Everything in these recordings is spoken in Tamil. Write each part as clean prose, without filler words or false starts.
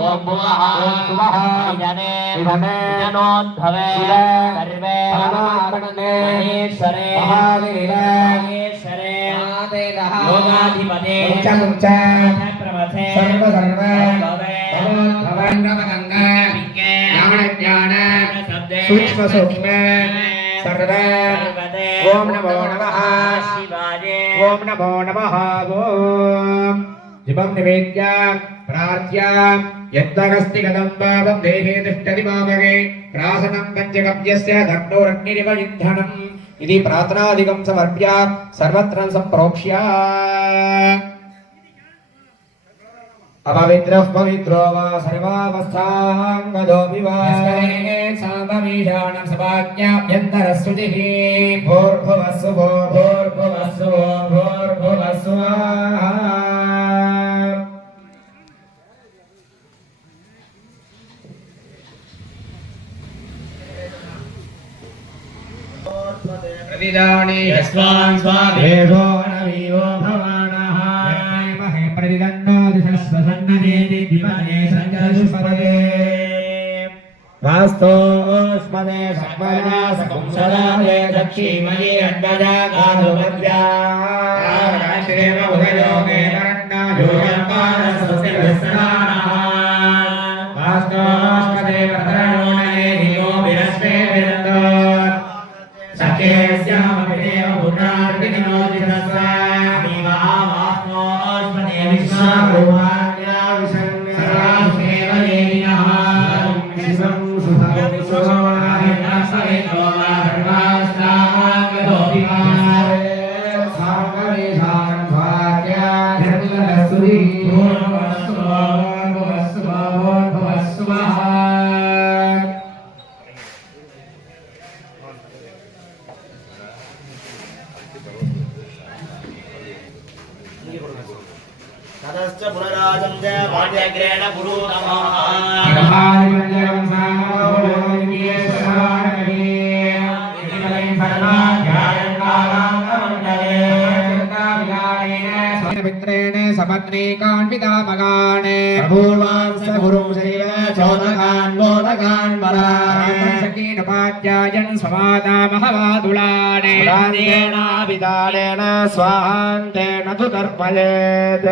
ओम भुवः इदने इदनोद्धवे सर्वे महेश्वरे योगाधिपते प्रमथे सर्वसर्वे सूक्ष्म सूक्ष्म सर्वे ओम नमो नमः ओम नमो नमः ओम दिवं निवेद्य प्रार्थ्य यत्तगस्ति गतं पावं देहे तिष्ठति मामगे प्रासनं पञ्चगव्यस्य दण्डोरग्निरिव इन्धनम् इति प्रार्थनादिकं समर्प्य सर्वत्र सम्प्रोक्ष्य अपवित्रः पवित्रो वा सर्वावस्थां गतोऽपि वा सामवीषाणं सभाज्ञाभ्यन्तरस्तुतिः भूर्भुवस्सु भूर्भुवस्सु भूर्भुवस्सु प्रतिदाने यस्वान् स्वादेशो नवीयो भवानः महे प्रतिदन्नो दिशस्वसन्नदेति विपदे सञ्जलुष्पदे वास्तोष्पदे सक्मदा सकुंसदादे दक्षिमये अड्डजा गाधुमद्या आकाशेव उदयोगे नरण्णा जोयपानसस्य विस्तानः वास्तोष्पदे प्रधरणोनये हियो विरस्ते विरन्दो सत्यस्यामभिदेव पुरार्तिनोदितस्वा विवाहावास्मोऽस्मने विश्वाभूमान्या विसन्निसरासेव येनिनः शिवं सुधं सुसोमाहिनासवेतो सर्वास्तागतोऽपि मारे सामवेशां भाग्या धर्मलसुरी ततश्च पुनराजं च पाण्ड्यग्रेण गुरु नमः मित्रेण समग्नेकान्वितामगान् पूर्वान् स गुरुं शैव चोदकान् मोदकान् वरान् सकीनपाध्यायन् स्वमादामहवादुलान् विदानेन स्वाहान्तेन तु तर्पयेत्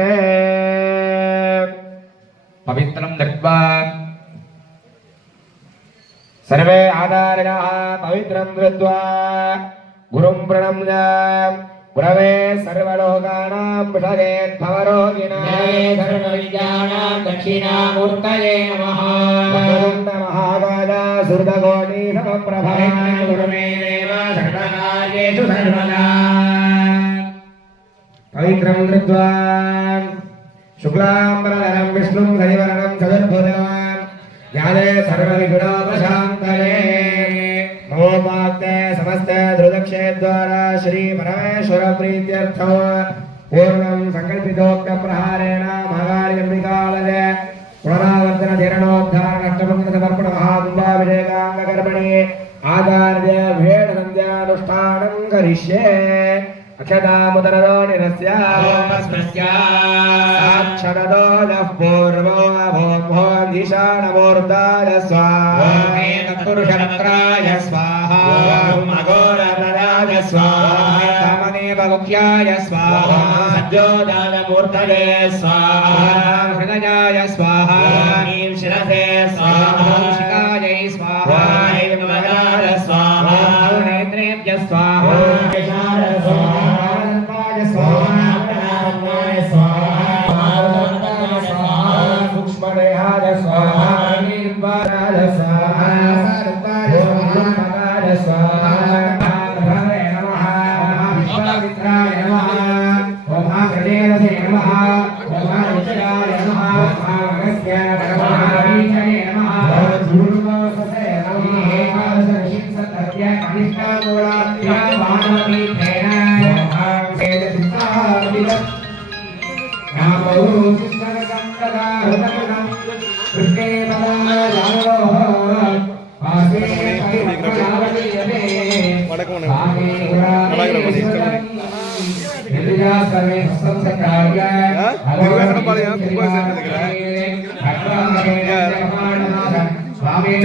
पवित्रं दृष्ट्वा सर्वे आधारिणः पवित्रं धृत्वा गुरुं प्रणम्य गुरवे सर्वलोकानां विषयेद्भवरोगिणाय सर्वविद्यानां दक्षिणामूर्तये नमः महाबाला सुरदकोटि समप्रभा गुरुमे देव सर्वकार्येषु सर्वदा पवित्रं कृत्वा शुक्लाम्बरधरं विष्णुं हरिवर्णं चतुर्भुजं ज्ञाने सर्वविघ्नोपशान्तये नमोपास्ते समस्त दुर्दक्षे द्वारा श्री परमेश्वर प्रीत्यर्थो पूर्णं संकल्पितोक्त प्रहारेण महाकार्यम्बिकालये पुनरावर्तन धीरणोद्धार अष्टमंगल समर्पण महाकुम्भाभिषेकांगकर्मणि आचार्य भेद संध्यानुष्ठानं करिष्ये अक्षतामुदरदो निरस्य साक्षरदो नः पूर्वो भोमो दिशानमूर्ताय स्वाहा तत्पुरुषरत्राय स्वाहा अघोरतराय स्वाहा कामदेव मुख्याय स्वाहा सज्जोदानमूर्तये स्वाहा हृदयाय स्वाहा ह्रीं शिरसे स्वाहा शिखायै स्वाहा ऐवमदाय स्वाहा नेत्रेभ्यः स्वाहा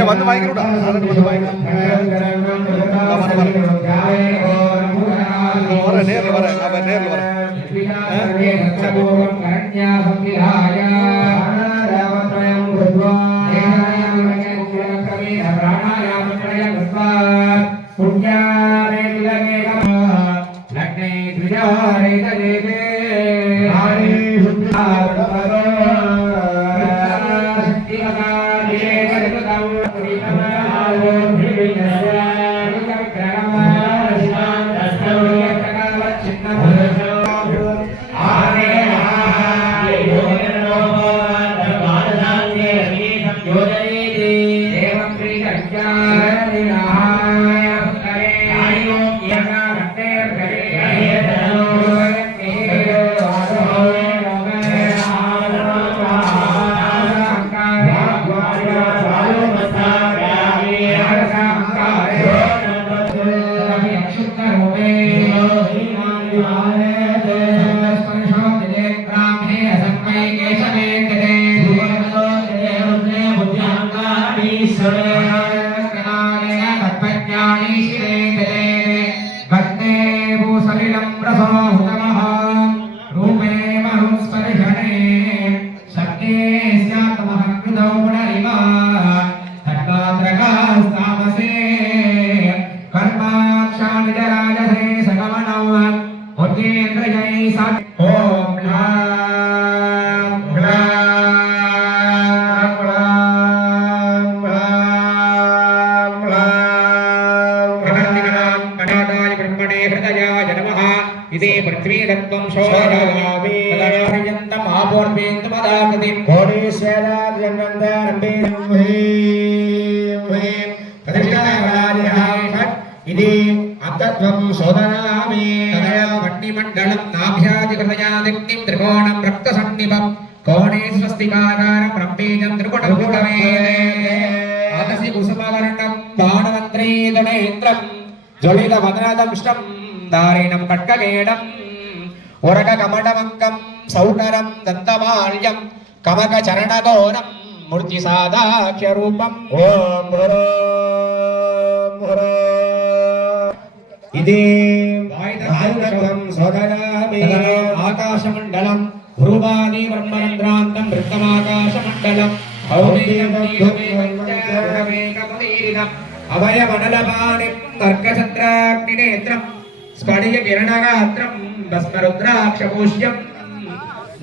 வந்து வாங்கிக்கிறோம் நேரில் வரேன் நான் நேரில் வரேன் पृथ्वीदत्वं शोधयामि तदयन्तम् आपूर्वेन्तमदाकृतिं इति अन्तत्वं शोधयामि तदया मण्डिमण्डलं नाभ्यादिकृतयादिक्तिं त्रिकोणं रक्तसन्निभं कोणे स्वस्तिकाकारं रम्पीजं त्रिपुटपुटमेले आतसि कुसुमवर्णं बाणवन्त्रीदनेत्रं ज्वलितवदनदंष्टं दारिणं कट्ककेडं उरककमटमङ्गं सौकरं दन्तमाल्यं कमकचरणगौरं मूर्तिसादाख्यरूपम् ॐ इति वायुदत्तं शोधयामि आकाशमण्डलं ध्रुवादि ब्रह्मरन्ध्रान्तं वृत्तमाकाशमण्डलं अभयमनलपाणिं तर्कचन्द्राग्निनेत्रं स्फटिककिरणगात्रं भस्मरुद्राक्षपूष्यं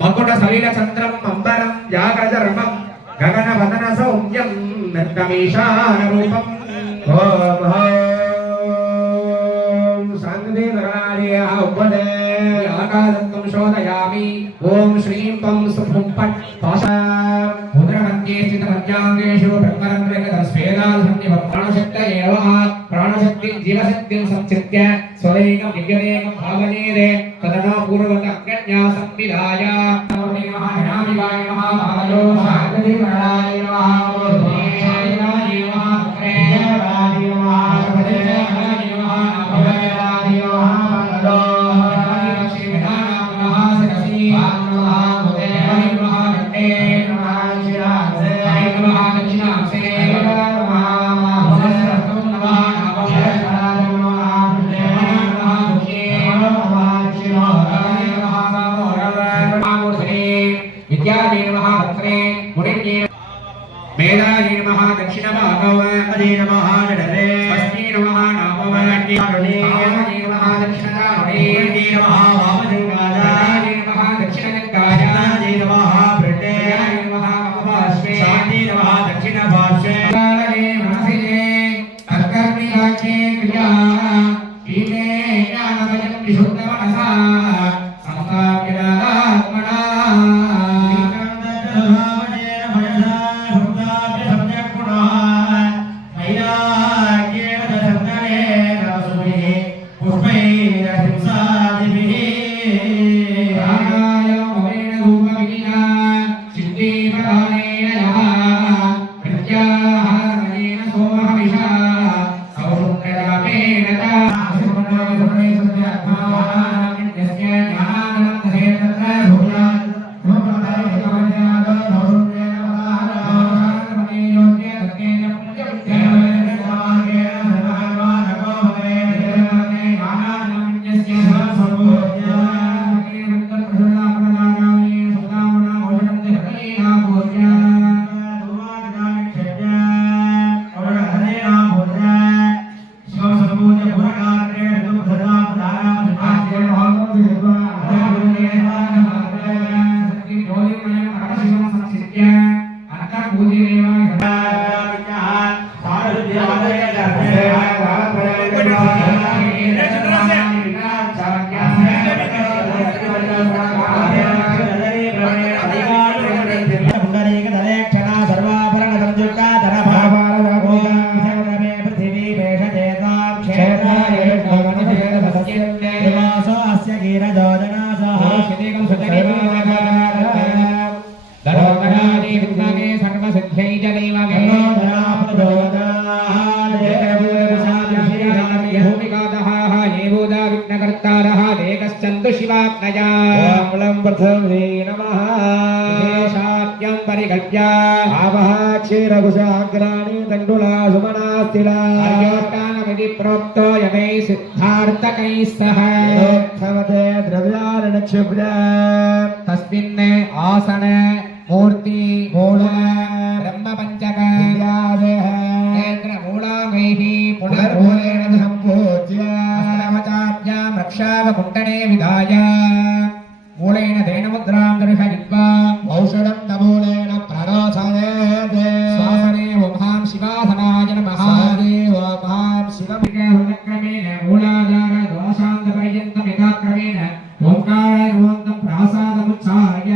मकुटसलिलचन्द्रम् अम्बरं व्याघ्रचर्मं गगनवदनसौम्यं नृत्यमीशानरूपम् आकाशत्वं शोधयामि ॐ श्रीं पं सुं पट् मुद्रमध्ये स्थितमध्याङ्गेषु ब्रह्मरन्ध्रगतस्वेदासन्निभं प्राणशक्तये नमः प्राणशक्तिं जीवशक्तिं संचित्य स्वदेकं विज्ञदेकं भावनेदे तदना पूर्वकज्ञासं विधाय नमः नामिवाय नमः महायो शान्तिवराय नमः मेधाये नमः दक्षिणभागवते नमः नडरे अस्मै नमः नामवरण्ये कारुण्ये नमः दक्षिणकारुण्ये नमः वामदेवाय नमः दक्षिणगंगाय नमः प्रत्यये नमः वामपार्श्वे शान्ति नमः दक्षिणपार्श्वे मनसिने अकर्णिकाचे क्रिया ईमे ज्ञानमयं विशुद्धमनसा संस्थाप्यदात्मना Yes, क्षीरकुशाग्राणि तण्डुला सुमनास्तिला प्रोक्तो यमे सिद्धार्थकैः सह द्रव्यारणक्षुभ्र तस्मिन् आसन मूर्ति मूल ब्रह्मपञ्चक नेत्रमूलामैः पुनर्मूलेन सम्पूज्य अस्त्रवचाभ्यां रक्षावकुण्डने विधाय मूलेन धेनुमुद्रां दर्शयित्वा औषधं तमूलेन प्ररोचयेत् स्वासने ओं शिवासनाय नमः ओं शिवक्रमेण मूलाधार दोषान्तपर्यन्तमेकाक्रमेण ओंकारोन्तं प्रासादमुच्चार्य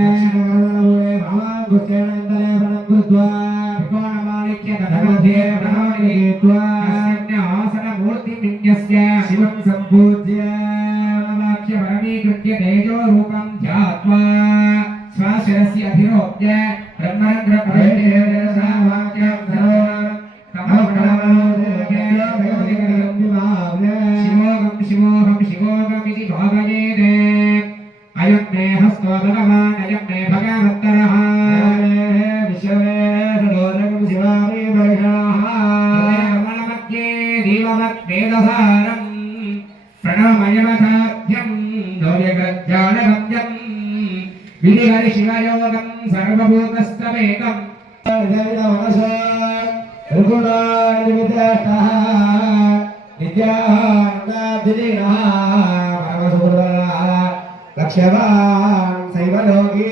आसनमूर्तिमिन्यस्य शिवं सम्पूज्य परमीकृत्य तेजो रूपं ध्यात्वा स्वशिरसि अधिरोप्य शिवोऽहमिति भावयेत् अयं मे हस्तो भगवान् अयं मे भगवत्तरः विश्ववेदलोकं शिवामि कमलमध्ये दीपवद्वेदसारं प्रणवमयमसाध्यं गौर्यगज्जालगम्यं विधिहरि शिवयोगं सर्वभूतस्तमेकं लक्ष्यवान् सैवलोकी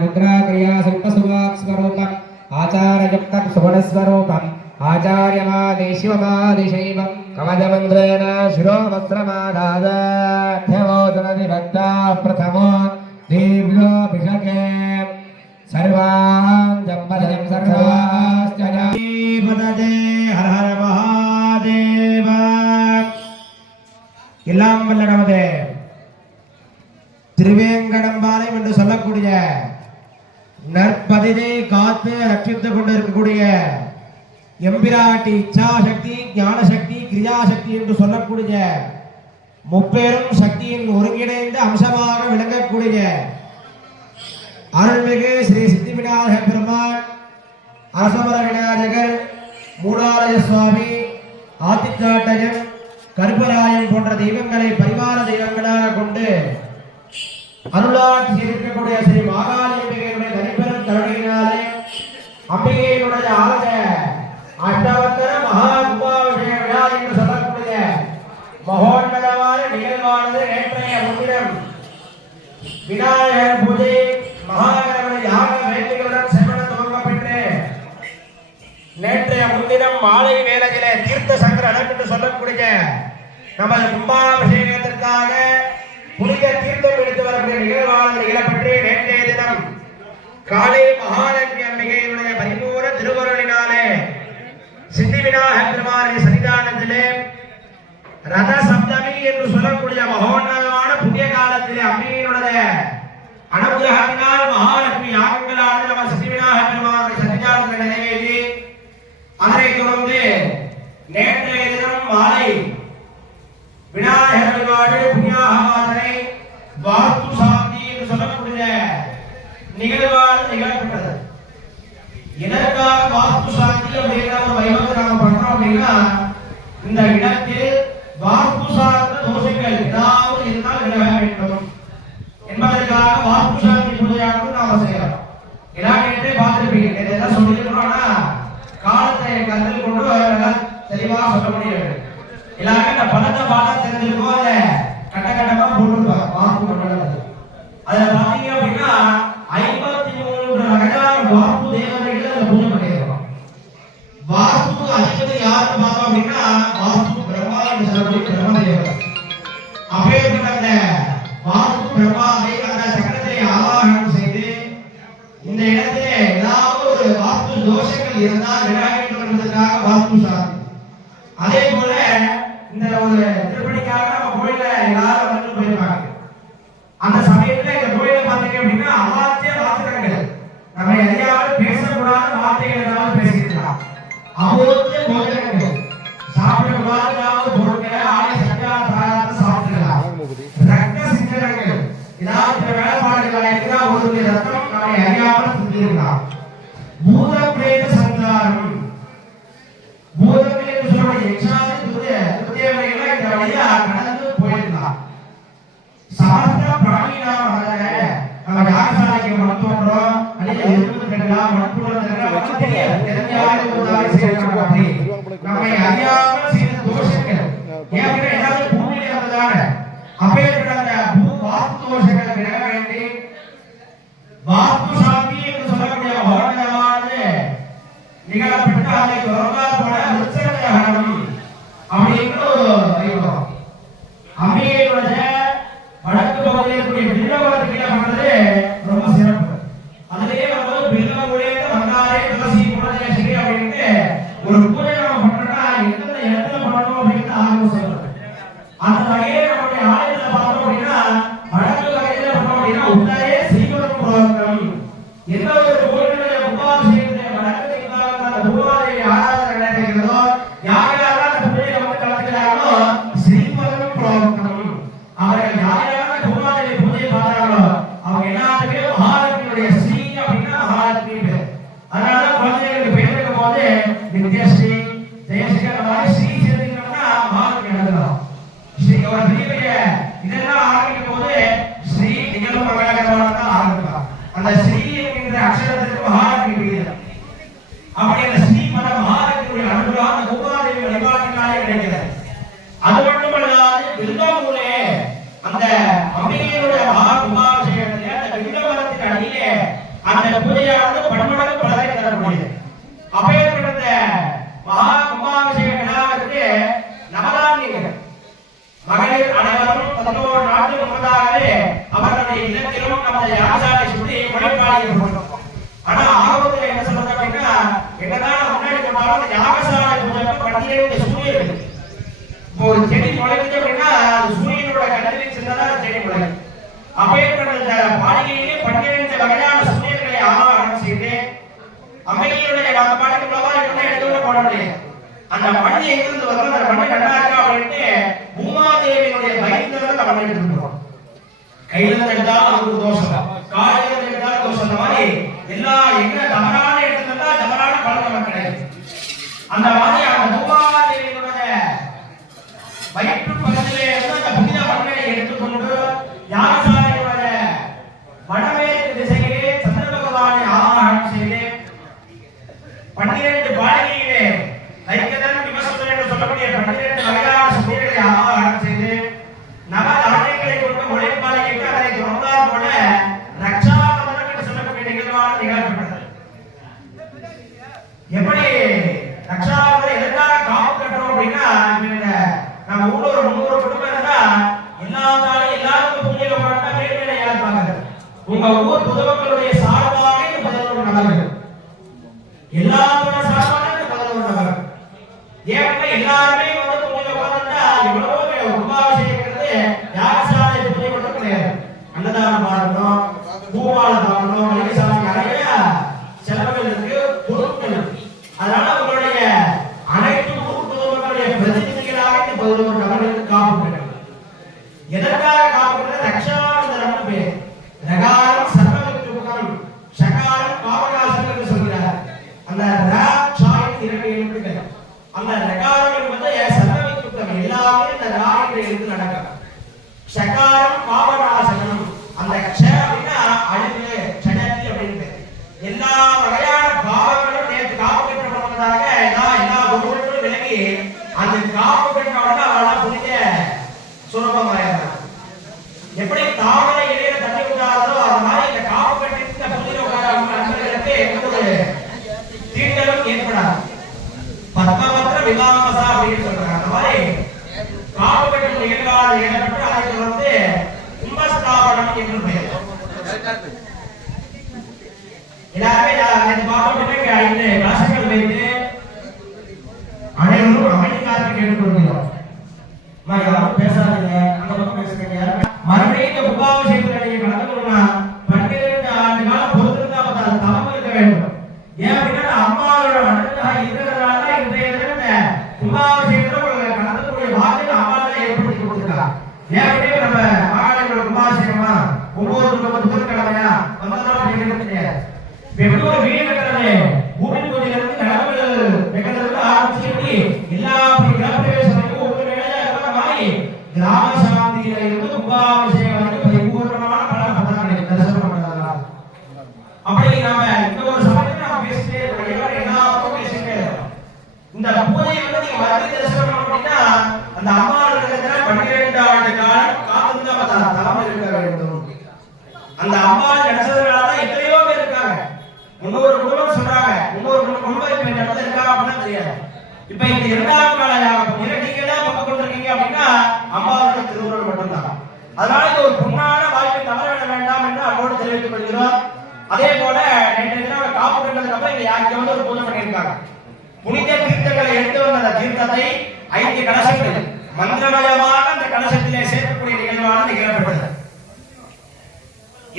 मुद्राक्रिया स्वरूपम् आचार्ययुक्तं सुवर्णस्वरूपम् आचार्यमादेशिवमादिशैवं कवचमन्त्रेण शिरोवस्त्रमादादभक्ताः प्रथमो दीर्घोऽभिषके सर्वान् जम्बजं सर्वाश्च पदते हर हर महादेव எல்லாம் வல்ல நமது திருவேங்கடம்பாளையம் என்று சொல்லக்கூடிய நற்பதிதை காத்து ரட்சித்துக் கொண்டிருக்கக்கூடிய எம்பிராட்டி இச்சாசக்தி ஞானசக்தி கிரியாசக்தி என்று சொல்லக்கூடிய முப்பெரும் சக்தியின் ஒருங்கிணைந்த அம்சமாக விளங்கக்கூடிய அருள்மிகு ஸ்ரீ சித்தி விநாயக பெருமான் அரசமர விநாயகர் மூடாலய சுவாமி ஆத்தித்தாட்டயம் கருப்பராயன் போன்ற தெய்வங்களை பரிவார தெய்வங்களாக கொண்டு அருளாட்சி இருக்கக்கூடிய ஸ்ரீ மாகாளி அம்பிகையினுடைய தனிப்பெரும் கருணையினாலே அம்பிகையினுடைய ஆலய அஷ்டவக்கர மகா கும்பாபிஷேக விழா என்று சொல்லக்கூடிய மகோன்னதமான நிகழ்வானது நேற்றைய முன்தினம் விநாயகர் பூஜை மகாகணபதி யாக வேட்டைகளுடன் செவ்வன துவங்கப்பட்டு நேற்றைய முன்தினம் மாலை வேளையிலே தீர்த்த சங்கரனம் என்று சொல்லக்கூடிய நமது கும்பாபிஷேகத்திற்காக புனித தீர்த்தம் எடுத்து வரக்கூடிய நிகழ்வானது நிகழப்பட்டு நேற்றைய தினம் காலை மகாலட்சுமி அம்பிகையினுடைய பரிபூர திருவருளினாலே சித்தி விநாயக பெருமானின் சன்னிதானத்திலே ரத சப்தமி என்று சொல்லக்கூடிய மகோன்னதமான புதிய காலத்திலே அம்பிகையினுடைய அனுகிரகத்தினால் மகாலட்சுமி யாகங்களானது நம்ம சித்தி விநாயக பெருமானுடைய சன்னிதானத்தில் நிறைவேறி அதனைத் தொடர்ந்து நேற்றைய தினம் மாலை விநாயகர் வழிபாடு புண்ணியாகவாதனை வாஸ்து சாந்தி என்று சொல்லக்கூடிய நிகழ்வால் நிகழப்பட்டது. இதற்காக வாஸ்து சாந்தி அப்படிங்கிற ஒரு வைபவத்தை நாம் பண்றோம் அப்படின்னா இந்த இடத்தில் வாஸ்து சார்ந்த தோஷங்கள் ஏதாவது இருந்தால் விலக வேண்டும் என்பதற்காக தெளிவா சொல்ல முடியாது. எல்லாரும் இந்த பதத்தை பார்த்தா தெரிஞ்சிருக்கோம். இல்ல கட்டமா போட்டுருப்பாங்க வாஸ்து மண்டலத்துல. அதுல பாத்தீங்க அப்படின்னா 53 வகையான வாஸ்து தேவதைகளை அதுல பூஜை பண்ணிருக்கோம். வாஸ்து அதிபதி யாருன்னு பார்த்தோம் அப்படின்னா வாஸ்து பிரம்மா என்று சொல்லக்கூடிய பிரம்ம தேவதை. அப்பேற்பட்ட அந்த வாஸ்து பிரம்மாவை அந்த சக்கரத்தை ஆவாகனம் செய்து இந்த இடத்திலே ஏதாவது ஒரு வாஸ்து தோஷங்கள் இருந்தால் விநாயகர் என்பதற்காக வாஸ்து சாமி. அதே போல இந்த ஒரு திருப்பணிக்காக நம்ம கோயில எல்லாரும் வந்து போயிருப்பாங்க. அந்த சமயத்துல இந்த கோயில பாத்தீங்க அப்படின்னா அவாத்திய வாசகங்கள் நம்ம அறியாமல் பேசக்கூடாத வார்த்தைகள் ஏதாவது பேசிக்கலாம். அவோத்திய போஜனங்கள் சாப்பிடக்கூடாத பொருட்களை ஆலை சத்தியா தாராள சாப்பிடலாம். ரத்த சிந்தனங்கள் ஏதாவது வேலைப்பாடுகள் இருந்தா ஒரு ரத்தம் நம்மை அறியாமல் சிந்திருக்கலாம். பூத பிரேத சஞ்சாரம் பூதங்கள் என்று சொல்லக்கூடிய எச்சாதி துரியவைகளை இந்த வழியா கடந்து போயிருக்கலாம். சாஸ்திர பிராணினாக நம்ம யாகசாலைக்கு மருத்துவம் அல்லது 22 மருத்துவம் நம்மை அறியாமல் செய்த தோஷங்கள் ஏற்கனவே ஏதாவது பூமியில இருந்ததான அப்பேற்பட்ட அந்த வாஸ்து தோஷங்களை விலக வேண்டி வாஸ்து சாந்தி என்று சொல்லக்கூடிய வருடமானது நிகழப்பட்டு அதை தொடர்பான உற்சவம் அப்படிங்கிற ஒரு வைபவம். அம்மையுடைய வடக்கு பகுதியில் இருக்கக்கூடிய பில்லவரத்து கீழே பண்றது ரொம்ப சிறப்பு. அதுலயே வந்து பில்லவரே வந்தாரே துளசி குணதேசரி அப்படின்ட்டு ஒரு பூஜை நம்ம பண்றோம்னா எந்தெந்த இடத்துல பண்ணணும் அப்படின்னு ஆர்வம் சொல்றோம். அந்த வகையில நம்முடைய ஆலயத்துல பார்த்தோம் அப்படின்னா வடக்கு வகையில பண்ணோம் அப்படின்னா உண்டாயே ஸ்ரீவரம் புரோகம் எந்த ஒரு கோயிலுடைய உபாபிஷேகத்தை வடக்கு அந்த பூவாதேவி ஆராதனை நடைபெறுகிறதோ யாரெல்லாம் அந்த பூஜையில வந்து கலந்துக்கிறார்களோ ஸ்ரீவரம் புரோகம் அவர்கள் யாரெல்லாம் பூவாதேவி பூஜையை பார்த்தாங்களோ அவங்க எல்லாருமே மகாலட்சுமியுடைய ஸ்ரீ அப்படின்னா மகாலட்சுமி பேர். அதனால குழந்தைகளுக்கு பேர் வைக்கும் போது நித்யஸ்ரீ ஜெயஸ்ரீ அந்த மாதிரி ஸ்ரீ சேர்த்துக்கணும்னா மகாலட்சுமி நடக்கலாம். ஸ்ரீ ஒரு பெரிய இதெல்லாம் ஆரம்பிக்கும் போது ஸ்ரீ நிகழ்வு மங்களகரமான தான் ஆரம்பிக்கலாம். அந்த ஸ்ரீ என்கின்ற அக்ஷரத்திற்கு மகாலட்சுமி பேர். அப்படி அந்த ஸ்ரீ மத மகாலட்சுமியுடைய அனுகிரகம் அந்த பூமாதேவி வழிபாட்டினாலே கிடைக்கிறது. அது மட்டுமல்லாது வில்வமூலே அந்த அம்பிகையினுடைய மகா கும்பாபிஷேகத்திலே அந்த வில்வமரத்தின் அடியிலே அந்த பூஜையானது பன்மடங்கு பலனை தரக்கூடியது. அப்பேற்பட்ட மகா கும்பாபிஷேக விழாவிற்கு நவதானியங்கள் மகளிர் அனைவரும் 11 நாட்கள் முன்னதாகவே அவர்களுடைய இல்லத்திலும் நமது யாகசாலை சுற்றி முளைப்பாளிகள். ஆனா ஆர்வத்தில் என்ன சொல்றது அப்படின்னா என்னதான் முன்னாடி கொண்டாலும் அந்த யாகசாலை பூஜைக்கு 12 சூரியர்கள். ஒரு செடி முளைக்குது அப்படின்னா சூரியனோட கதிரில் சின்னதா செடி முளைக்கும். அப்பேற்பட்ட பாலிகையிலே 12 வகையான சூரியர்களை ஆவாகனம் செய்து அம்மையுடைய அந்த பாட்டுக்கு உள்ளவா இப்ப எடுத்து போட முடியாது. அந்த மண் எங்கிருந்து வரும் அந்த மண்ணை நல்லா இருக்கா அப்படின்ட்டு பூமாதேவியினுடைய வயிற்றுல நம்ம மண் எடுத்துக்கிறோம். கையில எடுத்தாலும் அது ஒரு தோஷம், காலில எடுத்தாலும் தோஷம். அந்த மாதிரி எல்லா எங்க தவறான எடுத்துட்டா தவறான பலன் நமக்கு கிடையாது. அந்த மாதிரி அந்த பூமாதேவியினுடைய வயிற்று பக்கத்திலே இருந்து அந்த புனித மண்ணை எடுத்துக்கொண்டு யாகசாலையுடைய வடமேற்கு திசையிலே சந்திர பகவானை ஆவாகனம் செய்து 12 பாலிகையிலே தைக்கதன் விமசத்தன் என்று சொல்லக்கூடிய 12 வகையான சூரியர்களை ஆவாகனம் செய்து நவதானியங்களை கொண்டு உழைப்பாளிக்கு அதை தொடர்ந்தார் போல ரக்ஷாபந்தனம் என்று சொல்லக்கூடிய நிகழ்வான நிகழ்வுகிறது. எப்படி ரக்ஷாபந்தனம் எதற்காக காப்பு கட்டுறோம் அப்படின்னா நம்ம ஊர்ல ஒரு 300 குடும்பம் இருந்தா எல்லாருக்கும் பூஜையில போராட்டா மேல்நிலை யார் பார்க்கறது. உங்க ஊர் பொதுமக்களுடைய சார்பாக இந்த 11 நபர்கள் எல்லாரோட சார்பாக இந்த 11 நபர்கள். ஏன்னா எல்லாருமே வந்து பூஜையில போராட்டா எவ்வளவு உபாபிஷேகங்கிறது யாகசாலை பூஜை மட்டும் கிடையாது. அன்னதானம் பாடணும், பூமாலை பாடணும், மளிகைசாலை நிறைய செலவுகள் இருக்கு, பொருட்கள் இருக்கு. அதனால உங்களுடைய அனைத்து ஊர் பொதுமக்களுடைய பிரதிநிதிகளாக இந்த 11 நபர்களுக்கு காப்பு கிடைக்கும். எதற்காக காப்பு? ரக்ஷாபந்தனம் பேர். ரகாரம் சர்வவித்துகம், சகாரம் பாவநாசம் என்று சொல்கிறார். அந்த ராட்சாயின் 2 எழுத்துக்கள். அந்த ரகாரம் என்பது சர்வவித்துகம், எல்லாமே இந்த ராயிலே இருந்து நடக்கும். சகாரம் பாவநாசனம், அந்த க்ஷ அப்படின்னா அழிவு, சடத்தி அப்படின்னு எல்லா வகையான பாவங்களும் நேற்று காப்பு கட்டப்படுவதாக எல்லா பொருட்களும் விலகி எல்லாருமே பார்த்துட்டு ஐந்து கலசங்கள் வைத்து அனைவரும் அமைதிக்காக கேட்டுக்கொள்கிறோம். யாரும் பேசாதீங்க, அந்த பக்கம் பேசுறீங்க. மறுபடியும் இந்த கும்பாபிஷேகத்தில் நீங்க கலந்துக்கணும்னா 12 ஆண்டு காலம் பொறுத்திருந்தா அது தவம் இருக்க வேண்டும். ஏன் அப்படின்னா அம்மாவோட அனுகிரகம் இருக்கிறதுனால இன்றைய தினம் இந்த கும்பாபிஷேகத்தில் கலந்துக்கூடிய வாக்கில் அம்மா தான் ஏற்படுத்தி கொடுத்துருக்காங்க. ஏன் அப்படின்னா நம்ம மகாலட்சுமி கும்பாபிஷேகமா 9 புதன்கிழமையா வந்தாலும் கிடையாது. எப்படி ஒரு வீடு கட்டுறது பூமி பூஜையிலிருந்து நிலவுகள் வைக்கிறதுக்கு ஆரம்பிச்சு எல்லா கிரகப்பிரவேசத்துக்கும் ஒவ்வொரு வேலையா இருக்கிற மாதிரி கிராம சாந்தியில இருந்து கும்பாபிஷேகம் வரைக்கும் பரிபூர்ணமான பலனை தரிசனம் பண்ணலாம். அப்படி நாம இந்த ஒரு சமயத்தை நாம பேசிட்டே இருக்கோம், எல்லாரும் பேசிட்டே இருக்கோம். இந்த பூஜையை வந்து நீங்க மறுபடியும் தரிசனம் பண்ணணும் அப்படின்னா அந்த அம்மாவுடைய 12 ஆண்டு காலம் காத்திருந்தா தலைமை இருக்க வேண்டும். அந்த அம்மா நினைச்சதுனால எத்தனையோ பேர் இருக்காங்க. இன்னொரு குடும்பம் சொல்றாங்க, இன்னொரு குடும்பம் இப்ப இந்த இடத்துல இருக்கா அப்படின்னா தெரியாது. இப்ப இந்த 2ஆம் கால நீங்க தான் பக்கம் கொண்டிருக்கீங்க அப்படின்னா அம்மாவோட திருவுருள் மட்டும்தான். அதனால இது ஒரு பொன்னான வாழ்க்கை தவறவிட வேண்டாம் என்று அம்மோடு தெரிவித்துக் கொள்கிறோம். அதே போல நேற்று தினம் காப்பு கண்டதுக்கு அப்புறம் இங்க வந்து ஒரு பூஜை பண்ணியிருக்காங்க. புனித தீர்த்தங்களை எடுத்து வந்த அந்த தீர்த்தத்தை 5 கலசங்கள் மந்திரமயமாக அந்த கலசத்திலே சேர்க்கக்கூடிய நிகழ்வான நிகழப்பட்டது.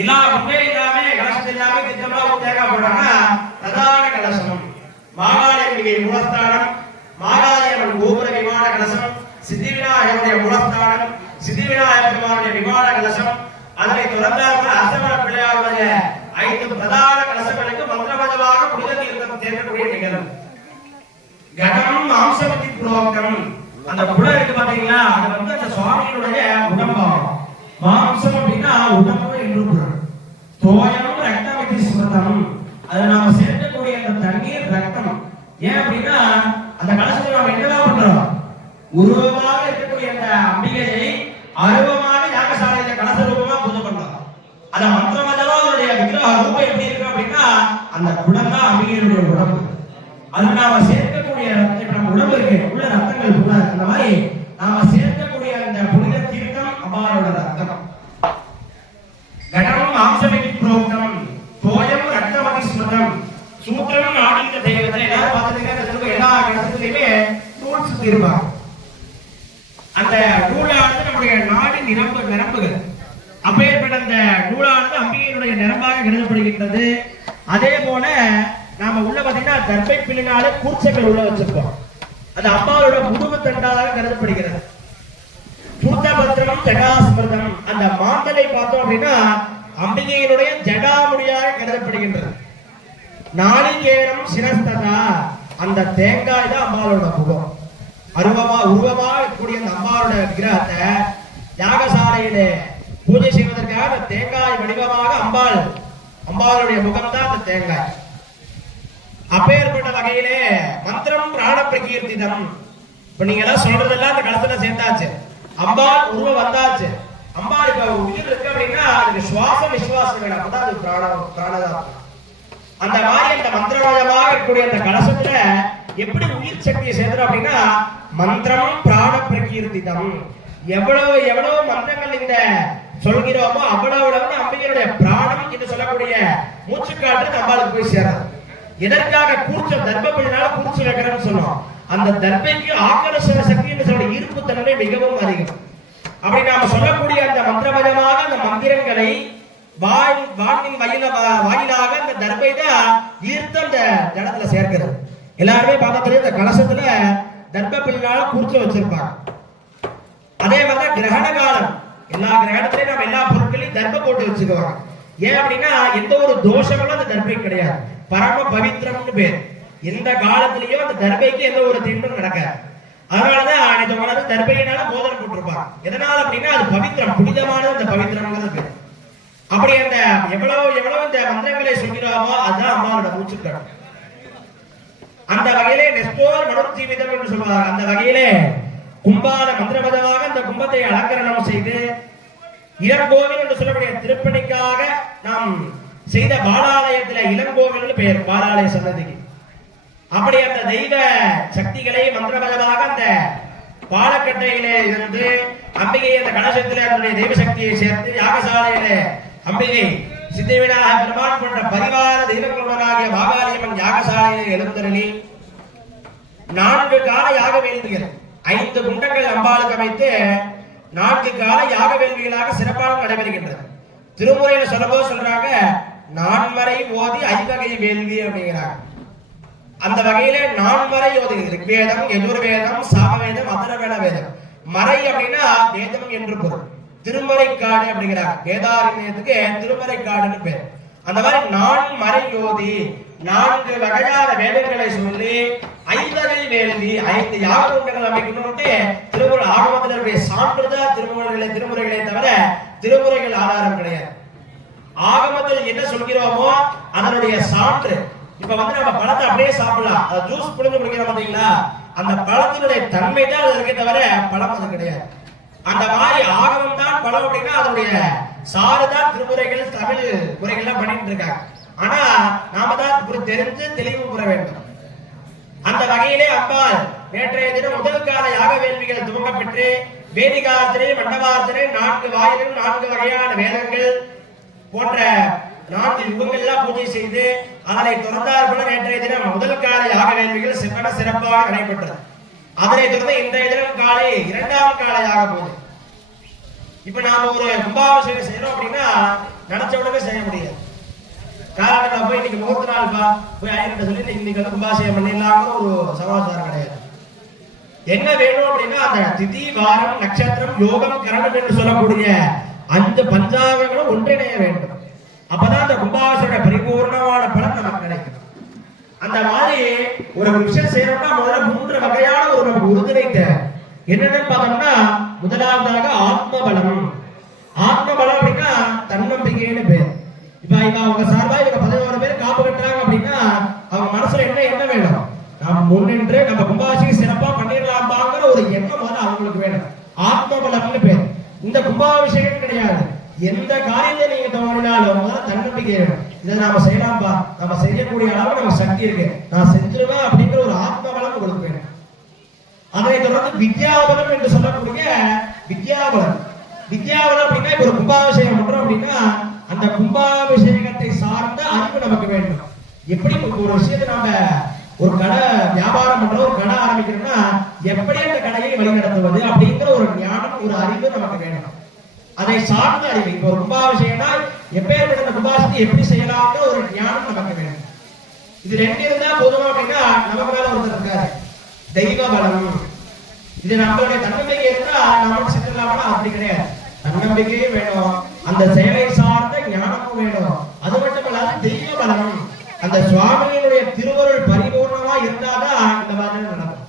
எல்லா குப்பையும் இல்லாம கலசத்தில் இல்லாம திட்டமா ஒரு தேங்காய் போடுறாங்க. பிரதான கலசம் மாகாளியம்மிகை மூலஸ்தானம், மாகாளியம்மன் கோபுர விமான கலசம், சித்தி விநாயகருடைய மூலஸ்தானம், சித்தி விநாயகர் பெருமானுடைய விமான கலசம், அதனை தொடர்ந்தார்கள் அசமர பிள்ளையாருடைய 5 பிரதான கலசங்களுக்கு மந்திரமயமாக புனித தீர்த்தம் சேர்க்கக்கூடிய நிகழ்வு. கடம் மாம்சமதி புரோகம், அந்த குடம் இருக்கு பாத்தீங்களா, அது வந்து அந்த சுவாமியினுடைய உடம்பாகும். மாம்சம் அப்படின்னா உடம்பு என்று பொருள். தோயம் ரத்தமதி ஸ்மிருதம், அதை நாம சேர்க்கக்கூடிய அந்த தண்ணீர் ரத்தம். ஏன் அப்படின்னா அந்த கலசத்தை நாம என்னதான் பண்றோம், உருவமாக இருக்கக்கூடிய அந்த அம்பிகையை அருவமாக யாகசாலையில கலச ரூபமா பூஜை பண்றோம். அந்த மந்திரமதமா அவருடைய விக்கிரக ரூபம் எப்படி இருக்கு அப்படின்னா அந்த குடம் தான் அம்பிகையினுடைய உடம்பு. அது நாம சேர்க்கக்கூடிய ரத்தம், நம்ம உடம்பு இருக்கு உள்ள ரத்தங்கள் உள்ள அந்த மாதிரி நாம சேர்க்கக்கூடிய அந்த புனித தீர்த்தம் அம்மாவோட ரத்தம். கடமும் மாம்சமிக்கு புரோக்தம், தோயம் ரத்தமதி ஸ்மிருதம், சூத்திரம் ஆடிந்த தெய்வத்தை எல்லாரும் பார்த்துட்டு எல்லா இடத்துலையுமே நூல் சுத்தி இருப்பாங்க. அந்த நூலானது நம்முடைய நாடின் நிரம்புகள். அப்பேற்பட்ட அந்த நூலானது அம்பிகையினுடைய நிரம்பாக கருதப்படுகின்றது. அதே போல நாம உள்ள பாத்தீங்கன்னா கர்ப்பை பிள்ளைனால கூர்ச்சங்கள் உள்ள வச்சிருக்கோம். அது அம்மாவோட முதுகு தண்டாக கருதப்படுகிறது. சூத்தபத்திரம் ஜடாஸ்மிருதம், அந்த மாந்தலை பார்த்தோம் அப்படின்னா அம்பிகையினுடைய ஜடாமுடியாக கருதப்படுகின்றது. நாளிகேரம் சிரஸ்ததா, அந்த தேங்காய் தான் அம்மாவோட முகம். உருவமா இருக்கக்கூடிய அந்த அம்மாவோட விக்கிரகத்தை யாகசாலையிலே பூஜை செய்வதற்காக அந்த தேங்காய் வடிவமாக அம்பாளுடைய முகம் தான் அந்த தேங்காய். அப்பேற்பட்ட வகையிலே மந்திரம் பிராண பிரகீர்த்திதம். இப்ப நீங்க எல்லாம் சொல்றதெல்லாம் அந்த கலத்துல சேர்ந்தாச்சு. அம்பாள் உருவம் வந்தாச்சு. அம்பாள் இப்ப உயிர் இருக்கு அப்படின்னா அதுக்கு சுவாசம் விசுவாசம் வேணும், அப்பதான் அது பிராணதாத்மா. அந்த மாதிரி அந்த மந்திரமயமாக இருக்கக்கூடிய அந்த கலசத்துல எப்படி உயிர் சக்தியை சேர்க்கிறோம் அப்படின்னா மந்திரம் பிராண பிரகீர்த்திதம். எவ்வளவு மந்திரங்கள் இந்த சொல்கிறோமோ அவ்வளவு அம்பிகையுடைய பிராணம் என்று சொல்லக்கூடிய மூச்சுக்காற்று அம்பாளுக்கு போய் சேராது. எதற்காக கூர்ச்சம் தர்ப்பப்படினால கூர்ச்சி வைக்கிறோம்னு சொன்னோம். அந்த தர்ப்பைக்கு ஆக்கர்ஷண சக்தி என்று சொல்ற ஈர்ப்பு தன்மை மிகவும் அதிகம். அப்படி நாம சொல்லக்கூடிய அந்த மந்திரமயமாக அந்த மந்திரங்களை வானின் வாயிலாக அந்த தர்ப்பை தான் ஈர்த்து அந்த ஜலத்துல சேர்க்கிறது. எல்லாருமே பார்த்தா இந்த கலசத்துல தர்ப்பப்பிள்ளால கூர்ச்சி வச்சிருப்பாங்க. அதே மாதிரிதான் கிரகண காலம், எல்லா கிரகணத்திலையும் நம்ம எல்லா பொருட்களையும் தர்ப்ப போட்டு வச்சுக்குவாங்க. ஏன் அப்படின்னா எந்த ஒரு தோஷங்களும் அந்த தர்ப்பை கிடையாது, பரம பவித்திரம்னு பேர். எந்த காலத்திலயும் அந்த தர்பைக்கு எந்த ஒரு தீண்டும் நடக்காது. அதனாலதான் தர்பையினால போதனை போட்டிருப்பாங்க. எதனால அப்படின்னா அது பவித்திரம், புனிதமானது அந்த பவித்திரம்ங்கிறது. அப்படி அந்த எவ்வளவு இந்த மந்திரங்களை சொல்கிறோமோ அதுதான் அம்மாவோட மூச்சுக்கடம். அந்த வகையிலே நெஸ்டோர் மனு ஜீவிதம் என்று சொல்வாங்க. அந்த வகையிலே கும்பால மந்திரபதமாக அந்த கும்பத்தை அலங்கரணம் செய்து இளங்கோவில் என்று சொல்லக்கூடிய திருப்பணிக்காக நாம் செய்த பாலாலயத்துல இளங்கோவில் பெயர் பாலாலய சன்னதிக்கு. அப்படி அந்த தெய்வ சக்திகளை மந்திரபதமாக அந்த பாலக்கட்டையிலே இருந்து அம்பிகை அந்த கலசத்திலே அதனுடைய தெய்வ சக்தியை சேர்த்து யாகசாலையிலே அம்பிகை சித்திவிநாயக பெருமான் போன்ற பரிவார தெய்வங்களுடனாகிய மாகாளியம்மன் யாகசாலையில் எழுந்தருளி 4 கால யாக வேள்விகள் 5 குண்டங்கள் அம்பாளுக்கு அமைத்து 4 கால யாக வேள்விகளாக சிறப்பாக நடைபெறுகின்றது. திருமுறையில சொல்லபோது சொல்றாங்க நான்மறை ஓதி ஐவகை வேள்வி அப்படிங்கிறாங்க. அந்த வகையில நான்மறை ஓதி ரிக்வேதம், யஜுர்வேதம், சாமவேதம், அதர்வண வேதம். மறை அப்படின்னா வேதம் என்று பொருள். திருமறைக்காடு அப்படிங்கிறாங்க. வேதாரண்யத்துக்கு திருமறைக்காடுன்னு பேர். அந்த மாதிரி நான்மறை ஓதி 4 வகையான வேதங்களை சொல்லி ஐவகை வேள்வி 5 யாக குண்டங்கள் அமைக்கணும்னு திருமுறை ஆகமத்தினுடைய சான்றுதான் திருமுறைகளை தவிர திருமுறைகள் ஆதாரம் கிடையாது. ஆகமத்தில் என்ன சொல்கிறோமோ அதனுடைய சான்று. இப்ப வந்து நம்ம பழத்தை அப்படியே சாப்பிடலாம், அது ஜூஸ் புளிஞ்சு குடிக்கிறோம் பாத்தீங்களா, அந்த பழத்தினுடைய தன்மை தான் அது இருக்கே தவிர பழம் அது கிடையாது. அந்த மாதிரி ஆகமம் தான் பழம் அப்படின்னா அதனுடைய சாறு தான் திருமுறைகள் தமிழ் முறைகள்லாம் பண்ணிட்டு இருக்காங்க. ஆனா நாம தான் தெரிஞ்சு தெளிவு கூற வேண்டும். அந்த வகையிலே அம்பாள் நேற்றைய தினம் முதல் கால யாக வேள்விகள் துவங்க பெற்று வேதிகார்த்தனை, மண்டபார்த்தனை, 4 வாயிலும் 4 வகையான வேதங்கள் போன்ற 4 யுகங்கள்லாம் பூஜை செய்து அதனை தொடர்ந்தாற்போல நேற்றைய தினம் முதல் கால யாக வேள்விகள் சிறப்பாக நடைபெற்றது. அதனை தொடர்ந்து இன்றைய தினம் காலை 2ஆம் கால யாக பூஜை. இப்ப நாம ஒரு கும்பாபிஷேகம் செய்யறோம் அப்படின்னா நினைச்ச உடனே செய்ய முடியாது. காரணம் போய் இன்னைக்கு முகூர்த்த நாள் போய் ஆயிரம் சொல்லி இன்னைக்கு கும்பாபிஷேகம் பண்ணிடலாம்னு ஒரு சமாச்சாரம் கிடையாது. என்ன வேணும் அப்படின்னா அந்த திதி, வாரம், நட்சத்திரம், யோகம், கரணம் என்று சொல்லக்கூடிய 5 பஞ்சாங்கங்களும் ஒன்றிணைய வேண்டும். அப்பதான் அந்த கும்பாபிஷேக பரிபூர்ணமான பலன் நமக்கு கிடைக்கும். அந்த மாதிரி ஒரு விஷயம் செய்யறோம்னா முதல்ல 3 வகையான ஒரு நமக்கு உறுதுணை தேவை. என்னன்னு பார்த்தோம்னா முதலாவதாக ஆத்ம பலம். ஆத்ம பலம் அப்படின்னா தன்னம்பிக்கைன்னு பேர். இப்ப அவங்க சார்பா இவங்க 11 பேர் காப்பு கட்டுறாங்க அப்படின்னா அவங்க மனசுல என்ன வேணும், நாம் முன்னின்று நம்ம கும்பாபிஷேகம் சிறப்பா பண்ணிடலாம்பாங்கிற ஒரு எண்ணம் வந்து அவங்களுக்கு வேணும். ஆத்ம பலம்னு பேர். இந்த கும்பாபிஷேகம் கிடையாது, எந்த காரியத்தை நீங்க தோணினாலும் முதல்ல தன்னம்பிக்கை வேணும். இதை நாம செய்யலாம்பா, நம்ம செய்யக்கூடிய அளவு நம்ம சக்தி இருக்கு, நான் செஞ்சிருவேன் அப்படிங்கிற ஒரு ஆத்ம பலம் உங்களுக்கு வேணும். அதனை தொடர்ந்து வித்யாபலம் என்று சொல்லக்கூடிய வித்யாபலம். வித்யாபலம் அப்படின்னா இப்ப ஒரு கும்பாபிஷேகம் பண்றோம் அப்படின்னா அந்த கும்பாபிஷேகத்தை சார்ந்த அறிவு நமக்கு வேண்டும். எப்படி ஒரு விஷயத்தை நாம ஒரு கடை வியாபாரம் பண்றோம், ஒரு கடை ஆரம்பிக்கிறோம்னா எப்படி அந்த கடையை வழிநடத்துவது அப்படிங்கிற ஒரு ஞானம், ஒரு அறிவு நமக்கு வேணும். அதை சார்ந்த அறிவு. இப்ப ஒரு கும்பாபிஷேகம்னா எப்பேற்பட்ட கும்பாபிஷேகத்தை எப்படி செய்யலாம்னு ஒரு ஞானம் நமக்கு வேணும். இது 2 இருந்தா போதுமா அப்படின்னா நமக்கு மேல ஒருத்தர் இருக்காரு, தெய்வ பலம். இது நம்மளுடைய தன்னம்பிக்கை இருந்தா நம்ம செஞ்சிடலாம்னா அப்படி கிடையாது. தன்னம்பிக்கையும் வேணும், அந்த செயலை சார்ந்த ஞானமும் வேணும். அது மட்டும் இல்லாத தெய்வ பலம், அந்த சுவாமியினுடைய திருவருள் பரிபூர்ணமா இருந்தாதான் இந்த மாதிரி நடக்கும்.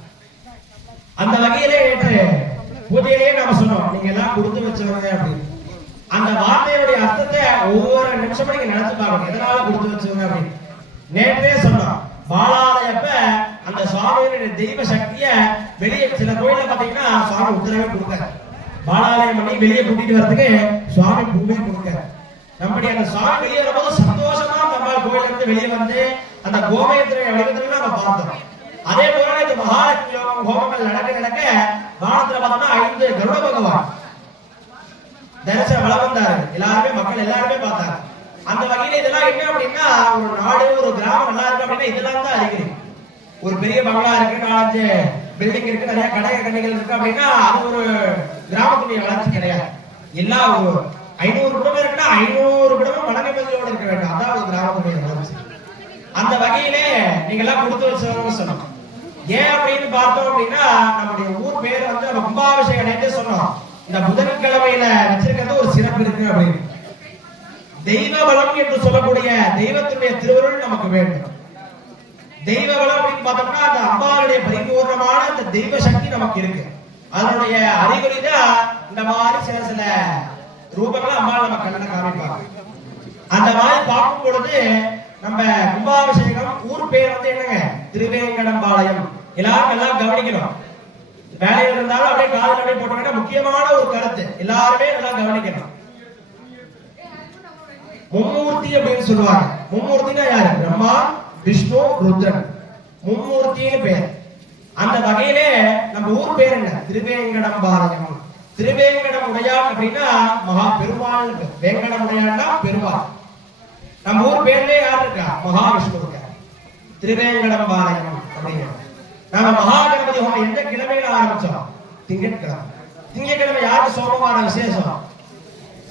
அந்த வகையிலே நேற்று பூஜையிலேயே நாம சொன்னோம், நீங்க எல்லாம் கொடுத்து வச்சவங்க அப்படின்னு. அந்த வார்த்தையுடைய அர்த்தத்தை ஒவ்வொரு நிமிஷமும் நீங்க நினைச்சு பார்க்கணும், எதனால கொடுத்து வச்சவங்க அப்படின்னு. நேற்றே சொன்னோம், பாலாலயப்ப அந்த சுவாமியினுடைய தெய்வ சக்திய வெளியே சில கோயில பாத்தீங்கன்னா சுவாமி உத்தரவே கொடுக்காரு. பாலாலயம் பண்ணி வெளியே கூட்டிட்டு வரதுக்கு சுவாமி பூவே கொடுக்காரு. நம்முடைய அந்த சுவாமி வெளியே வரும்போது சந்தோஷமா நம்ம கோயில இருந்து வெளியே வந்து அந்த கோமயத்திரை வடிவத்துல நம்ம பார்த்தோம். அதே போல இந்த மகாலட்சுமி யோகம் ஹோமங்கள் நடக்க வானத்துல பார்த்தோம்னா 5 கருட பகவான் தரிசனம் வளம் வந்தாரு. எல்லாருமே மக்கள் எல்லாருமே பார்த்தாங்க. அந்த வகையில இதெல்லாம் என்ன அப்படின்னா ஒரு நாடு, ஒரு கிராமம் நல்லா இருக்கு அப்படின்னா இதெல்லாம் தான் அறிகுறி. ஒரு பெரிய பங்களா இருக்கு, 4-5 பில்டிங் இருக்கு, நிறைய கடை கடைகள் இருக்கு அப்படின்னா அது ஒரு கிராமத்துடைய வளர்ச்சி கிடையாது. எல்லா ஒரு 500 குடும்பம் இருக்குன்னா 500 குடும்பம் மனநிம்மதியோடு இருக்க வேண்டும், அதான் ஒரு கிராமத்துடைய வளர்ச்சி. அந்த வகையிலே நீங்க எல்லாம் கொடுத்து வச்சவங்க சொன்னோம். ஏன் அப்படின்னு பார்த்தோம் அப்படின்னா நம்முடைய ஊர் பேர் வந்து நம்ம கும்பாபிஷேகம் நேற்று சொன்னோம், இந்த புதன்கிழமையில வச்சிருக்கிறது ஒரு சிறப்பு இருக்கு அப்படின்னு. தெய்வ பலம் என்று சொல்லக்கூடிய தெய்வத்துடைய திருவருள் நமக்கு வேண்டும். தெய்வ பலம் அப்படின்னு பார்த்தோம்னா அந்த அம்பாளுடைய பரிபூர்ணமான அந்த தெய்வ சக்தி நமக்கு இருக்கு. அதனுடைய அறிகுறி தான் இந்த மாதிரி சில ரூபங்களை அம்பாள் நம்ம கண்ணனை காமிப்பாங்க. அந்த மாதிரி பார்க்கும் பொழுது நம்ம கும்பாபிஷேகம் ஊர் பேர் வந்து என்னங்க, திருவேங்கடம்பாளையம். எல்லாரும் எல்லாம் கவனிக்கணும். வேலையில் இருந்தாலும் அப்படியே காதல் அப்படியே போட்டோம்னா முக்கியமான ஒரு கருத்து எல்லாருமே நல்லா கவனிக்கணும். மும்மூர்த்தி அப்படின்னு சொல்லுவாங்க. மும்மூர்த்தினா யாரு? பிரம்மா, விஷ்ணு, ருத்ரன். மும்மூர்த்தின்னு பேர். அந்த வகையிலே நம்ம ஊர் பேர் என்ன? திருவேங்கடம்பாளையம். திருவேங்கடம் உடையான் அப்படின்னா மகா பெருமாள். வேங்கடம் உடையான்னா பெருமாள். பேர்லயே யார் இருக்கா? மகாவிஷ்ணு இருக்கா. திருவேங்கடம்பாளையம் அப்படிங்கிற நாம மகாகணபதி ஹோமம் எந்த கிழமையில ஆரம்பிச்சோம்? திங்கட்கிழமை. திங்கட்கிழமை யாருக்கு சோமவார விசேஷம்?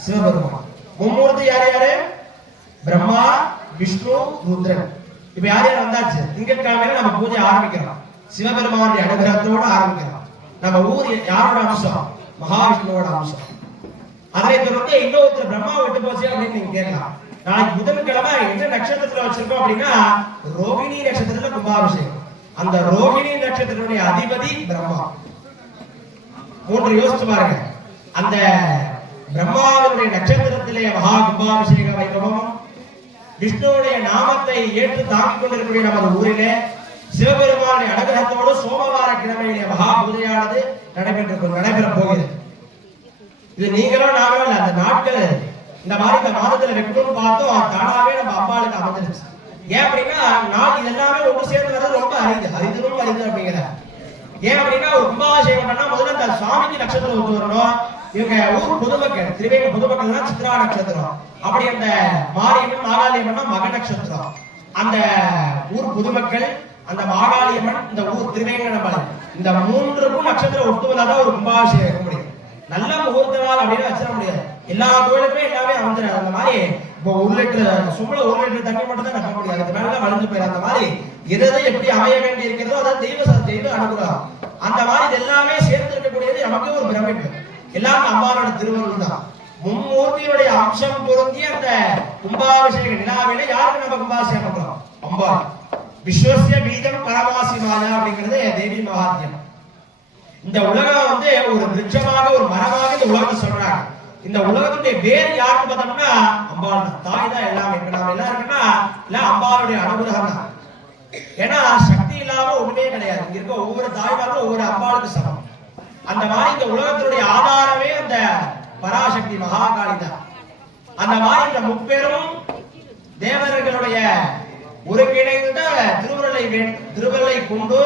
சிவபெருமான். மும்மூர்த்தி யார் யாரு? பிரம்மா, விஷ்ணு, ருத்ரன். இப்ப யார் யார் வந்தாச்சு? திங்கட்கிழமையில நம்ம பூஜை ஆரம்பிக்கிறோம். சிவபெருமானுடைய அனுகிரகத்தோட ஆரம்பிக்கிறோம். நம்ம ஊர் யாரோட அம்சம்? மகாவிஷ்ணுவோட அம்சம். அதனை தொடர்ந்து இன்னொருத்தர் பிரம்மா விட்டு போச்சு அப்படின்னு நீங்க கேட்கலாம். நாளைக்கு புதன்கிழமை என்ன நட்சத்திரத்துல வச்சிருக்கோம் அப்படின்னா ரோகிணி நட்சத்திரத்துல கும்பாபிஷேகம். அந்த ரோகிணி நட்சத்திரத்துடைய அதிபதி பிரம்மா. மூன்று யோசிச்சு பாருங்க. அந்த பிரம்மாவினுடைய நட்சத்திரத்திலே மகா கும்பாபிஷேக வைபவம், விஷ்ணுவுடைய நாமத்தை ஏற்று தாங்கிக் கொண்டிருக்கக்கூடிய நமது ஊரிலே சிவபெருமானுடைய அனுகிரகத்தோடு சோமவார கிழமையிலே மகா பூஜையானது நடைபெற போகிறது. இது நீங்களும் நாங்களும் இல்ல, அந்த நாட்கள் இந்த மாதிரி இந்த மாதத்துல வைக்கணும்னு பார்த்தோம். தானாவே நம்ம அம்பாளுக்கு அமைஞ்சிருச்சு. ஏன் அப்படின்னா நாள் இதெல்லாமே ஒன்று சேர்ந்து வர்றது ரொம்ப அரிதலும் அரிது அப்படிங்கிற. ஏன் அப்படின்னா ஒரு கும்பாபிஷேகம் பண்ணா முதல்ல இந்த சுவாமிக்கு நட்சத்திரம் ஒத்து வரணும். இவங்க ஊர் பொதுமக்கள், திருவேங்க பொதுமக்கள்னா சித்ரா நட்சத்திரம். அப்படி அந்த மாரியம்மன் மாகாளியம்மன்னா மக நட்சத்திரம். அந்த ஊர் பொதுமக்கள், அந்த மாகாளியம்மன், இந்த ஊர் திருவேங்கடம்பாளையம், இந்த மூன்றுக்கும் நட்சத்திரம் ஒட்டுவதாதான் ஒரு கும்பாபிஷேகம் முடியும். நல்ல முகூர்த்த நாள் அப்படின்னு வச்சிட முடியாது. எல்லா கோயிலுக்குமே எல்லாமே அமைஞ்சிடாது. அந்த மாதிரி இப்போ 1 லிட்டர் சும்மா 1 லிட்டர் தண்ணி மட்டும் தான் நம்ப முடியாது. அதுக்கு மேல வளர்ந்து போயிடும். அந்த மாதிரி எதை எப்படி அமைய வேண்டி இருக்கிறதோ அதான் தெய்வ அனுகிரகம். அந்த மாதிரி இது எல்லாமே சேர்ந்து இருக்கக்கூடியது நமக்கு ஒரு பிரமிப்பு. எல்லாமே அம்பாவோட திருவருள் தான். மும்மூர்த்தியுடைய அம்சம் பொருந்திய அந்த கும்பாபிஷேக நிலாவில யாருக்கு நம்ம கும்பாபிஷேகம் பண்றோம்? அம்பா. விஸ்வசிய பீஜம் பரமாசிமாயா அப்படிங்கிறது தேவி மகாத்மியம். இந்த உலகம் வந்து ஒரு விருட்சமாக ஒரு மரமாக இந்த உலகத்தை சொல்றாங்க. இந்த உலகத்துடைய வேறு யாருக்கு பார்த்தோம்னா அம்பாள் தாய் தான். எல்லாமே நாம எல்லாம் இருக்குன்னா இல்ல அம்பாளுடைய அனுகிரகம் தான். ஏன்னா சக்தி இல்லாம ஒண்ணுமே கிடையாது. இங்க இருக்க ஒவ்வொரு தாய்மார்களும் ஒவ்வொரு அம்பாளுக்கு சமம். அந்த மாதிரி இந்த உலகத்தினுடைய ஆதாரமே அந்த பராசக்தி மகாகாளி தான். அந்த மாதிரி இந்த முப்பெரும் தேவர்களுடைய ஒருங்கிணைந்த திருவருளை கொண்டு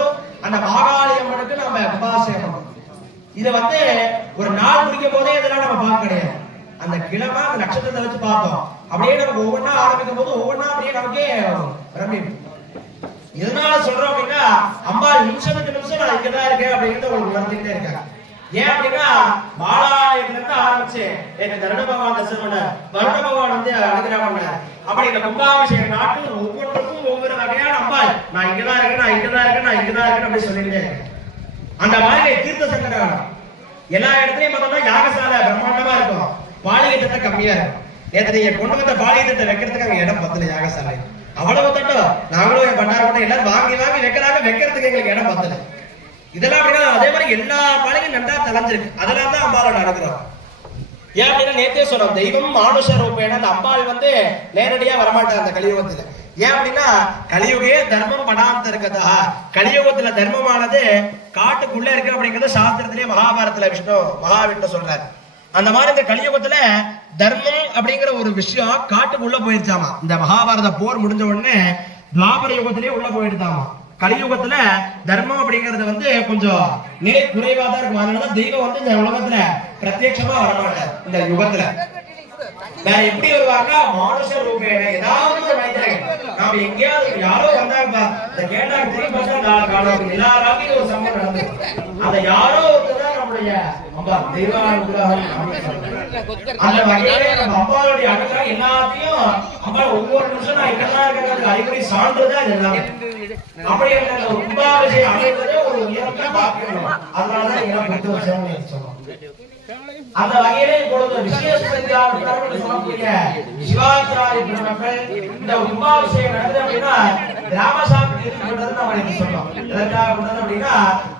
அந்த மாகாளி அம்மனுக்கு நம்ம கும்பாபிஷேகம். இதை வந்து ஒரு நாள் முடிக்கும் போதே இதெல்லாம் நம்ம பார்க்க கிடையாது. அந்த கிழமை அந்த நட்சத்திரத்தை வச்சு பார்த்தோம். அப்படியே நமக்கு ஒவ்வொன்றா ஆரம்பிக்கும் போது ஒவ்வொன்றா அப்படியே நமக்கே பிரமிப்பு. எதனால சொல்றோம் அப்படின்னா அம்பாள் நிமிஷத்துக்கு நிமிஷம் நான் இங்கதான் இருக்கேன் அப்படிங்கிறத ஒரு உணர்ந்துகிட்டே இருக்காங்க. ஏன் அப்படின்னா பாலாயத்துல இருந்து ஆரம்பிச்சு எங்க தருண பகவான் தரிசனம் பண்ண, வருண பகவான் வந்து அனுகிரகம் பண்ண, அப்படி இந்த கும்பாபிஷேக நாட்டில் ஒவ்வொருக்கும் ஒவ்வொரு வகையான அம்பாள் நான் இங்கதான் இருக்கேன், நான் இங்கதான் இருக்கேன், நான் இங்கதான் இருக்கேன் அப்படி சொல்லிட்டே இருக்கேன். அந்த மாதிரி தீர்த்த சங்கரம் எல்லா இடத்துலயும் பார்த்தோம்னா யாகசாலை பிரம்மாண்டமா இருக்கும், பாலிகை தட்டை கம்மியா இருக்கும். நேற்று நீங்க கொண்டு வந்த பாலிகை தட்டை வைக்கிறதுக்கு அங்க இடம் பத்தல. யாகசாலை அவ்வளவு தட்டம் நாங்களும் பண்டாரம் எல்லாரும் வாங்கி வைக்கிறாங்க, வைக்கிறதுக்கு எங்களுக்கு இடம் பத்தல. இதெல்லாம் அப்படின்னா அதே மாதிரி எல்லா பாலையும் நன்றா தலைஞ்சிருக்கு. அதெல்லாம் தான் அம்பாளோட அனுகிரகம். ஏன் அப்படின்னா நேத்தே சொன்னோம், தெய்வம் மானுஷ ரூபேன அந்த அம்பாள் வந்து நேரடியா வரமாட்டாங்க அந்த கலியுகத்துல. ஏன் அப்படின்னா கலியுகே தர்மம் படாம இருக்கதா, கலியுகத்துல தர்மமானது காட்டுக்குள்ள இருக்கு அப்படிங்கறத சாஸ்திரத்திலேயே மகாபாரதத்துல மகாவிஷ்ணு சொல்றாரு. அந்த மாதிரி இந்த கலியுகத்துல தர்மம் அப்படிங்கிற ஒரு விஷயம் காட்டுக்குள்ள போயிருச்சாமா. இந்த மகாபாரத போர் முடிஞ்ச உடனே துவாபர யுகத்திலேயே உள்ள போயிருந்தாமா. கலியுகத்துல தர்மம் அப்படிங்கிறது வந்து கொஞ்சம் நிலை குறைவா தான் இருக்கும். அதனாலதான் தெய்வம் வந்து இந்த உலகத்துல பிரத்யட்சமா வரமாட்டார். இந்த யுகத்துல வேற எப்படி வருவாங்க? மானுஷ ரூபேன ஏதாவது ஒரு மனிதர்கள் நாம எங்கேயாவது யாரோ வந்தாங்க கேட்டா திரும்பி பார்த்தா நாலு காலம் எல்லாராலையும் ஒரு சம்பவம் நடந்தது. அந்த யாரோ ஒருத்தர் நம்முடைய அம்பா தெய்வானுகிரகம். அந்த வகையிலே நம்ம அம்பாளுடைய அனுகிரகம் எல்லாத்தையும் அம்பா ஒவ்வொரு நிமிஷம் நான் இங்கதான் இருக்கிறது அறிகுறி சான்றுதான் இதெல்லாம். அப்படி அந்த கும்பாபிஷேகம் அமைவதே ஒரு உயர்ந்த பாக்கியம். அதனாலதான் இங்க சொல்றோம். அந்த வகையிலே இப்பொழுது விசேஷ சொல்லக்கூடிய சிவாச்சாரிய பெருமக்கள் இந்த கும்பாபிஷேகம் நடக்குது அப்படின்னா கிராம சாமி பண்றது நம்ம சொல்றோம். எதற்காக பண்றது அப்படின்னா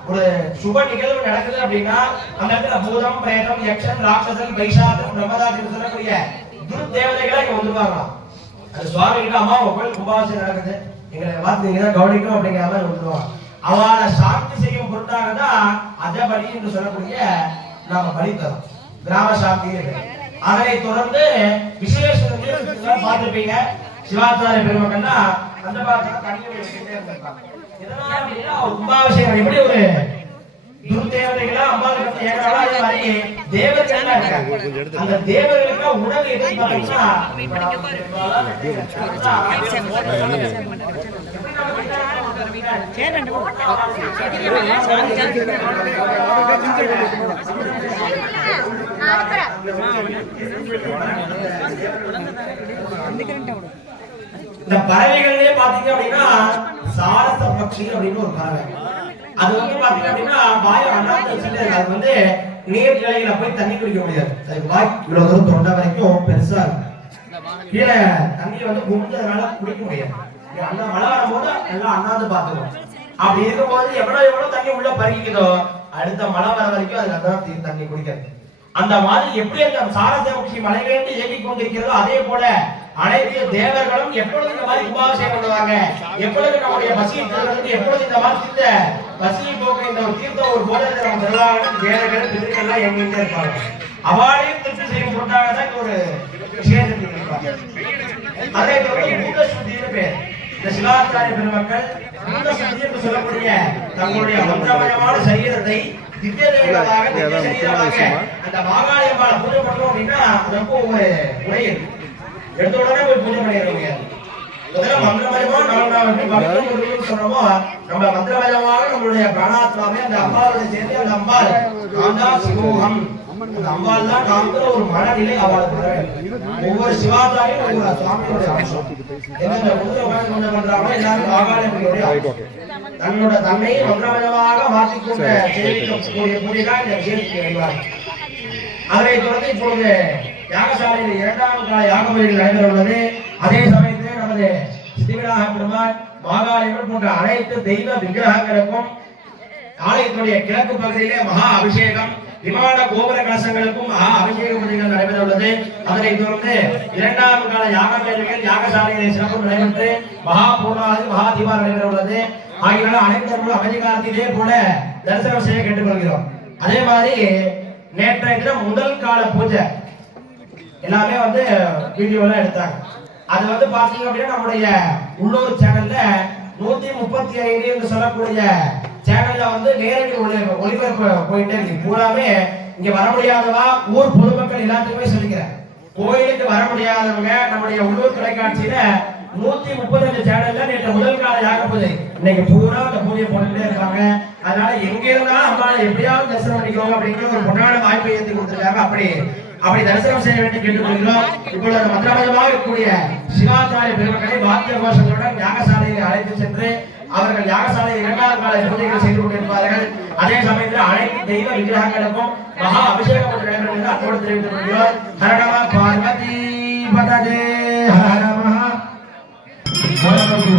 ஒரு சுப நிகழ்வு நடக்குது அப்படின்னா அந்த இடத்துல பூதம், பிரேதம், யக்ஷன், ராட்சசன், வைசாகம், பிரம்மதாசன் சொல்லக்கூடிய துர்தேவதைகளை இங்க வந்துருவாங்க. அது சுவாமி கிட்ட அம்மா கோயில் கும்பாபிஷேகம் நடக்குது, எங்களை பார்த்து நீங்க தான் கவனிக்கும் அப்படிங்கிற மாதிரி வந்துருவாங்க. அவளை சாந்தி செய்யும் பொருட்டாக தான் அதபடி என்று சொல்லக்கூடிய நாம பலி தரோம் கிராம சாந்தி. அதனை தொடர்ந்து விசேஷ பார்த்துருப்பீங்க சிவாச்சாரிய பெருமக்கள்னா அந்த கும்பாபிஷேகம் எப்படி ஒரு துர்தேவதைகளா அம்பாள் வந்து ஏகராளா அதே மாதிரி தேவர்கள் இருக்காங்க. அந்த தேவர்களுக்கு உணவு எதுன்னு பார்த்தீங்கன்னா இந்த பறவைகள்லயே பாத்தீங்க அப்படின்னா சாரச பட்சி அப்படின்னு ஒரு பறவை. அது வந்து பாத்தீங்க அப்படின்னா வாய் அண்ணாந்து வச்சுட்டு அது வந்து நீர் நிலையில போய் தண்ணி குடிக்க முடியாது. அது வாய் இவ்வளவு தூரம் தொண்டை வரைக்கும் பெருசா இருக்கும். கீழே தண்ணி வந்து கும்பிட்டதுனால குடிக்க முடியாது. அண்ணா மழை வரும்போது எல்லாம் அண்ணாந்து பாத்துக்கணும். அப்படி இருக்கும்போது எவ்வளவு தண்ணி உள்ள பருகிக்குதோ அடுத்த மழை வர வரைக்கும் அதுல தான் தண்ணி குடிக்கிறது. அந்த மாதிரி எப்படி அந்த சாரச பட்சி மலையிலிருந்து இயங்கிக் கொண்டிருக்கிறதோ அதே போல அனைத்து தேவர்களும் எப்பொழுது இந்த மாதிரி கும்பாபிஷேகம் பண்ணுவாங்க, எப்பொழுது நம்முடைய பசியை தீர்க்கிறதுக்கு, எப்பொழுது இந்த மாதிரி பசியை போக்க இந்த ஒரு தீர்த்த ஒரு போல நம்ம செல்லாமல் தேவர்கள் பிதர்கள்லாம் எங்கிட்டே இருப்பாங்க. அவாளையும் திருப்தி செய்யும் பொருட்டாக தான் ஒரு விசேஷத்துக்கு இருப்பாங்க. அதே மூலசுத்தின்னு பேர். இந்த சிவாச்சாரிய பெருமக்கள் மூலசுத்தி என்று சொல்லக்கூடிய தங்களுடைய மந்திரமயமான சரீரத்தை அந்த மாகாளியம்மாள் பூஜை பண்ணோம் அப்படின்னா ரொம்ப ஒரு முறை இருக்கு. எடுத்த உடனே போய் பூஜை பண்ணிட முடியாது. முதல்ல மந்திரமயமா நம்ம சொல்றோமோ நம்ம மந்திரமயமாக நம்மளுடைய பிராணாத்மாவே அந்த அம்பாவோட சேர்ந்து அந்த அம்பாள் நான்தா சிவோகம் அந்த அம்பாள் தான் நான்கிற ஒரு மனநிலை அவளுக்கு ஒவ்வொரு சிவாச்சாரியும் ஒவ்வொரு சுவாமியோட அம்சம். எந்த முதல்ல கொண்டு பண்றாங்களோ எல்லாரும் மாகாளியம்மையோட தன்னோட தன்னை மந்திரமயமாக மாற்றிக்கொண்ட செய்யக்கூடிய பூஜைதான் இந்த விஷயத்துக்கு எழுவார். அதனை தொடர்ந்து இப்பொழுது யாகசாலையில் 2ஆம் கால யாக முறைகள் நடைபெற உள்ளது. அதே சமயத்தில் நமது சித்திவிநாயக பெருமாள் மாகாளியம்மன் போன்ற அனைத்து தெய்வ விக்கிரகங்களுக்கும் ஆலயத்தினுடைய கிழக்கு பகுதியிலே மகா அபிஷேகம் விமான கோபுர கலசங்களுக்கும் மகா அபிஷேக பூஜைகள் நடைபெற உள்ளது. அதனை தொடர்ந்து 2ஆம் கால யாக வேலைகள் யாகசாலையிலே சிறப்பு நடைபெற்று மகா பூர்ணாதி மகா தீபா நடைபெற உள்ளது. ஆகிய அனைவரும் அமைதிகாலத்திலே போல தரிசனம் செய்ய கேட்டுக்கொள்கிறோம். அதே மாதிரி நேற்றைய தினம் முதல் கால பூஜை எல்லாமே வந்து வீடியோலாம் எடுத்தாங்க. அது வந்து பாத்தீங்க அப்படின்னா நம்முடைய உள்ளூர் சேனல்ல 135 என்று சொல்லக்கூடிய சேனல்ல வந்து நேரடி ஒளிபரப்பு போயிட்டே இருக்கு. பூராமே இங்க வர முடியாதவா ஊர் பொதுமக்கள் எல்லாத்துக்குமே சொல்லிக்கிறேன். கோயிலுக்கு வர முடியாதவங்க நம்முடைய உள்ளூர் தொலைக்காட்சியில 135 சேனல்ல நேற்று முதல் கால யாக பூஜை இன்னைக்கு பூரா அந்த பூஜை போட்டுட்டே இருக்காங்க. அதனால எங்க இருந்தாலும் அம்மாவை எப்படியாவது தரிசனம் பண்ணிக்கோங்க அப்படிங்கிற ஒரு பொன்னான வாய்ப்பை ஏற்றி கொடுத்துருக்காங்க. அப்படி தரிசனம் செய்ய வேண்டி கேட்டுக்கொள்கிறோம். இப்பொழுது மந்திரமயமாக இருக்கக்கூடிய சிவாச்சாரிய பெருமக்களை வாத்திய கோஷங்களுடன் யாகசாலையை அழைத்து சென்று அவர்கள் யாகசாலை 2ஆம் கால பூஜைகள் செய்து கொண்டிருப்பார்கள். அதே சமயத்தில் அனைத்து தெய்வ விக்கிரகங்களுக்கும் மகா அபிஷேகம் நடைபெறும் என்று அன்போடு தெரிவித்துக் கொள்கிறோம். ஹர நம பார்வதி பதஜே ஹர மகா சிவாச்சாரிய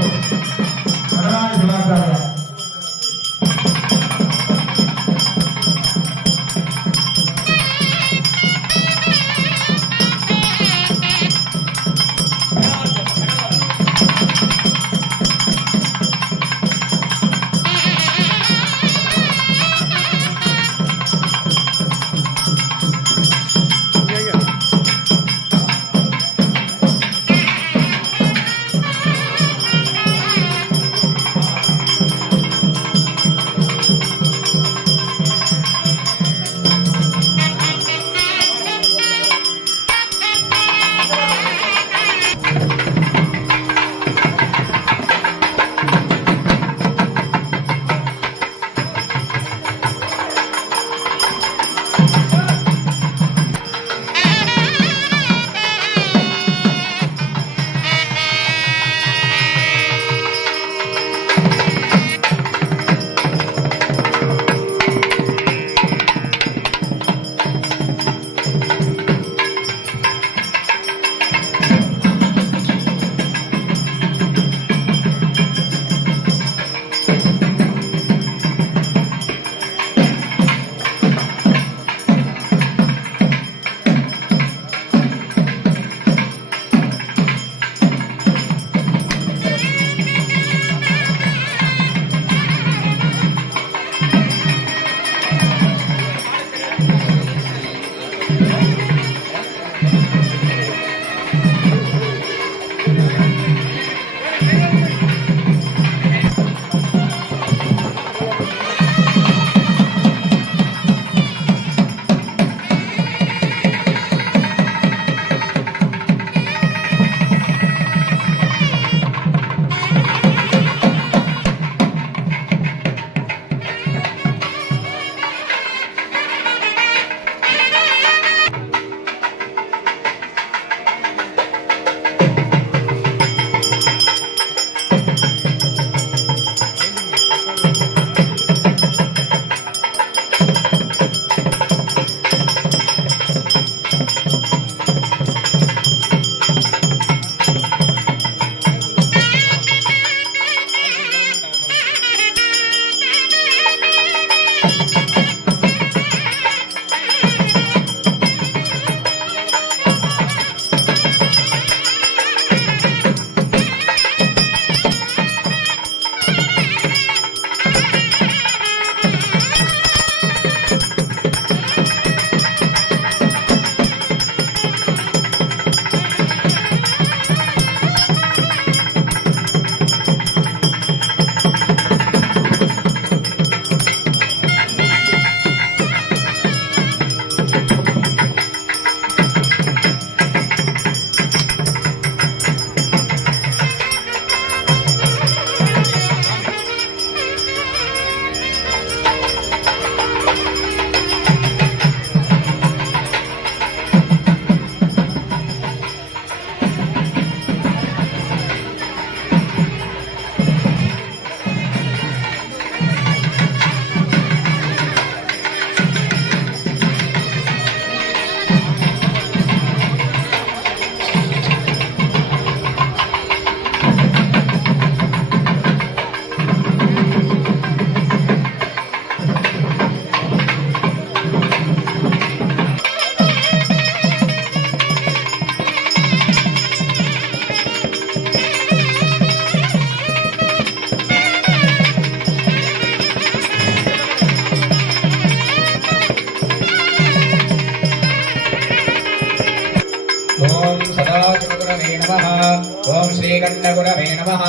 ओम श्रीकण्ठगुरवे नमः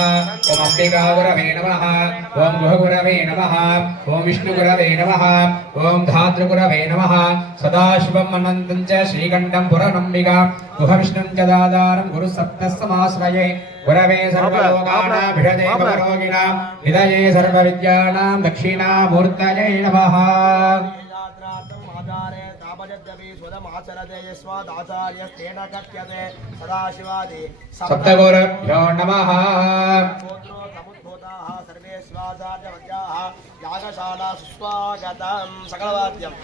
ओम अंबिकागुरवे नमः ओम गुहगुरवे नमः ओम विष्णुगुरवे नमः ओम धातृगुरवे नमः सदाशिवम् अनन्तं च श्रीकण्ठं पुरनम्बिका गुहविष्णुं च दादारं गुरुसप्तसमाश्रये गुरवे सर्वलोकानां भिषजे भवरोगिणां हृदये सर्वविद्यानां दक्षिणामूर्तये नमः। सप्तगुरुभ्यो नमः। सर्वे स्वाचार्यवद्याः यागशाला सुस्वागतं सकलवाद्यम्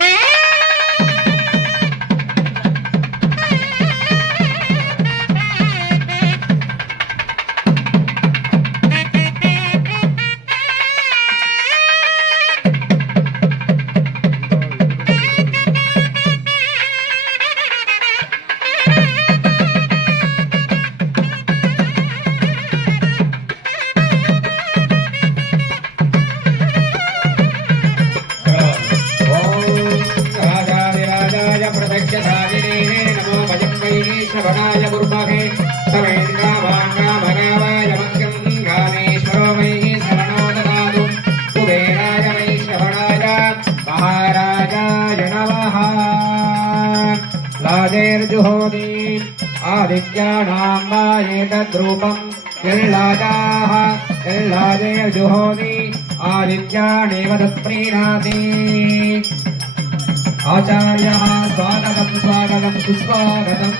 श्रवणाय गुरुमहे समेन्द्राभाङ्गाभगावाय मह्यं गानेश्वरो मयि श्रवणो ददातु कुबेराय मयि श्रवणाय महाराजाय नमः। लाजेर्जुहोति आदित्यानां वा एतद्रूपं यल्लाजाः यल्लाजेर्जुहोति आदित्यानेव तत्प्रीणाति। आचार्यः स्वागतं स्वागतं सुस्वागतम्।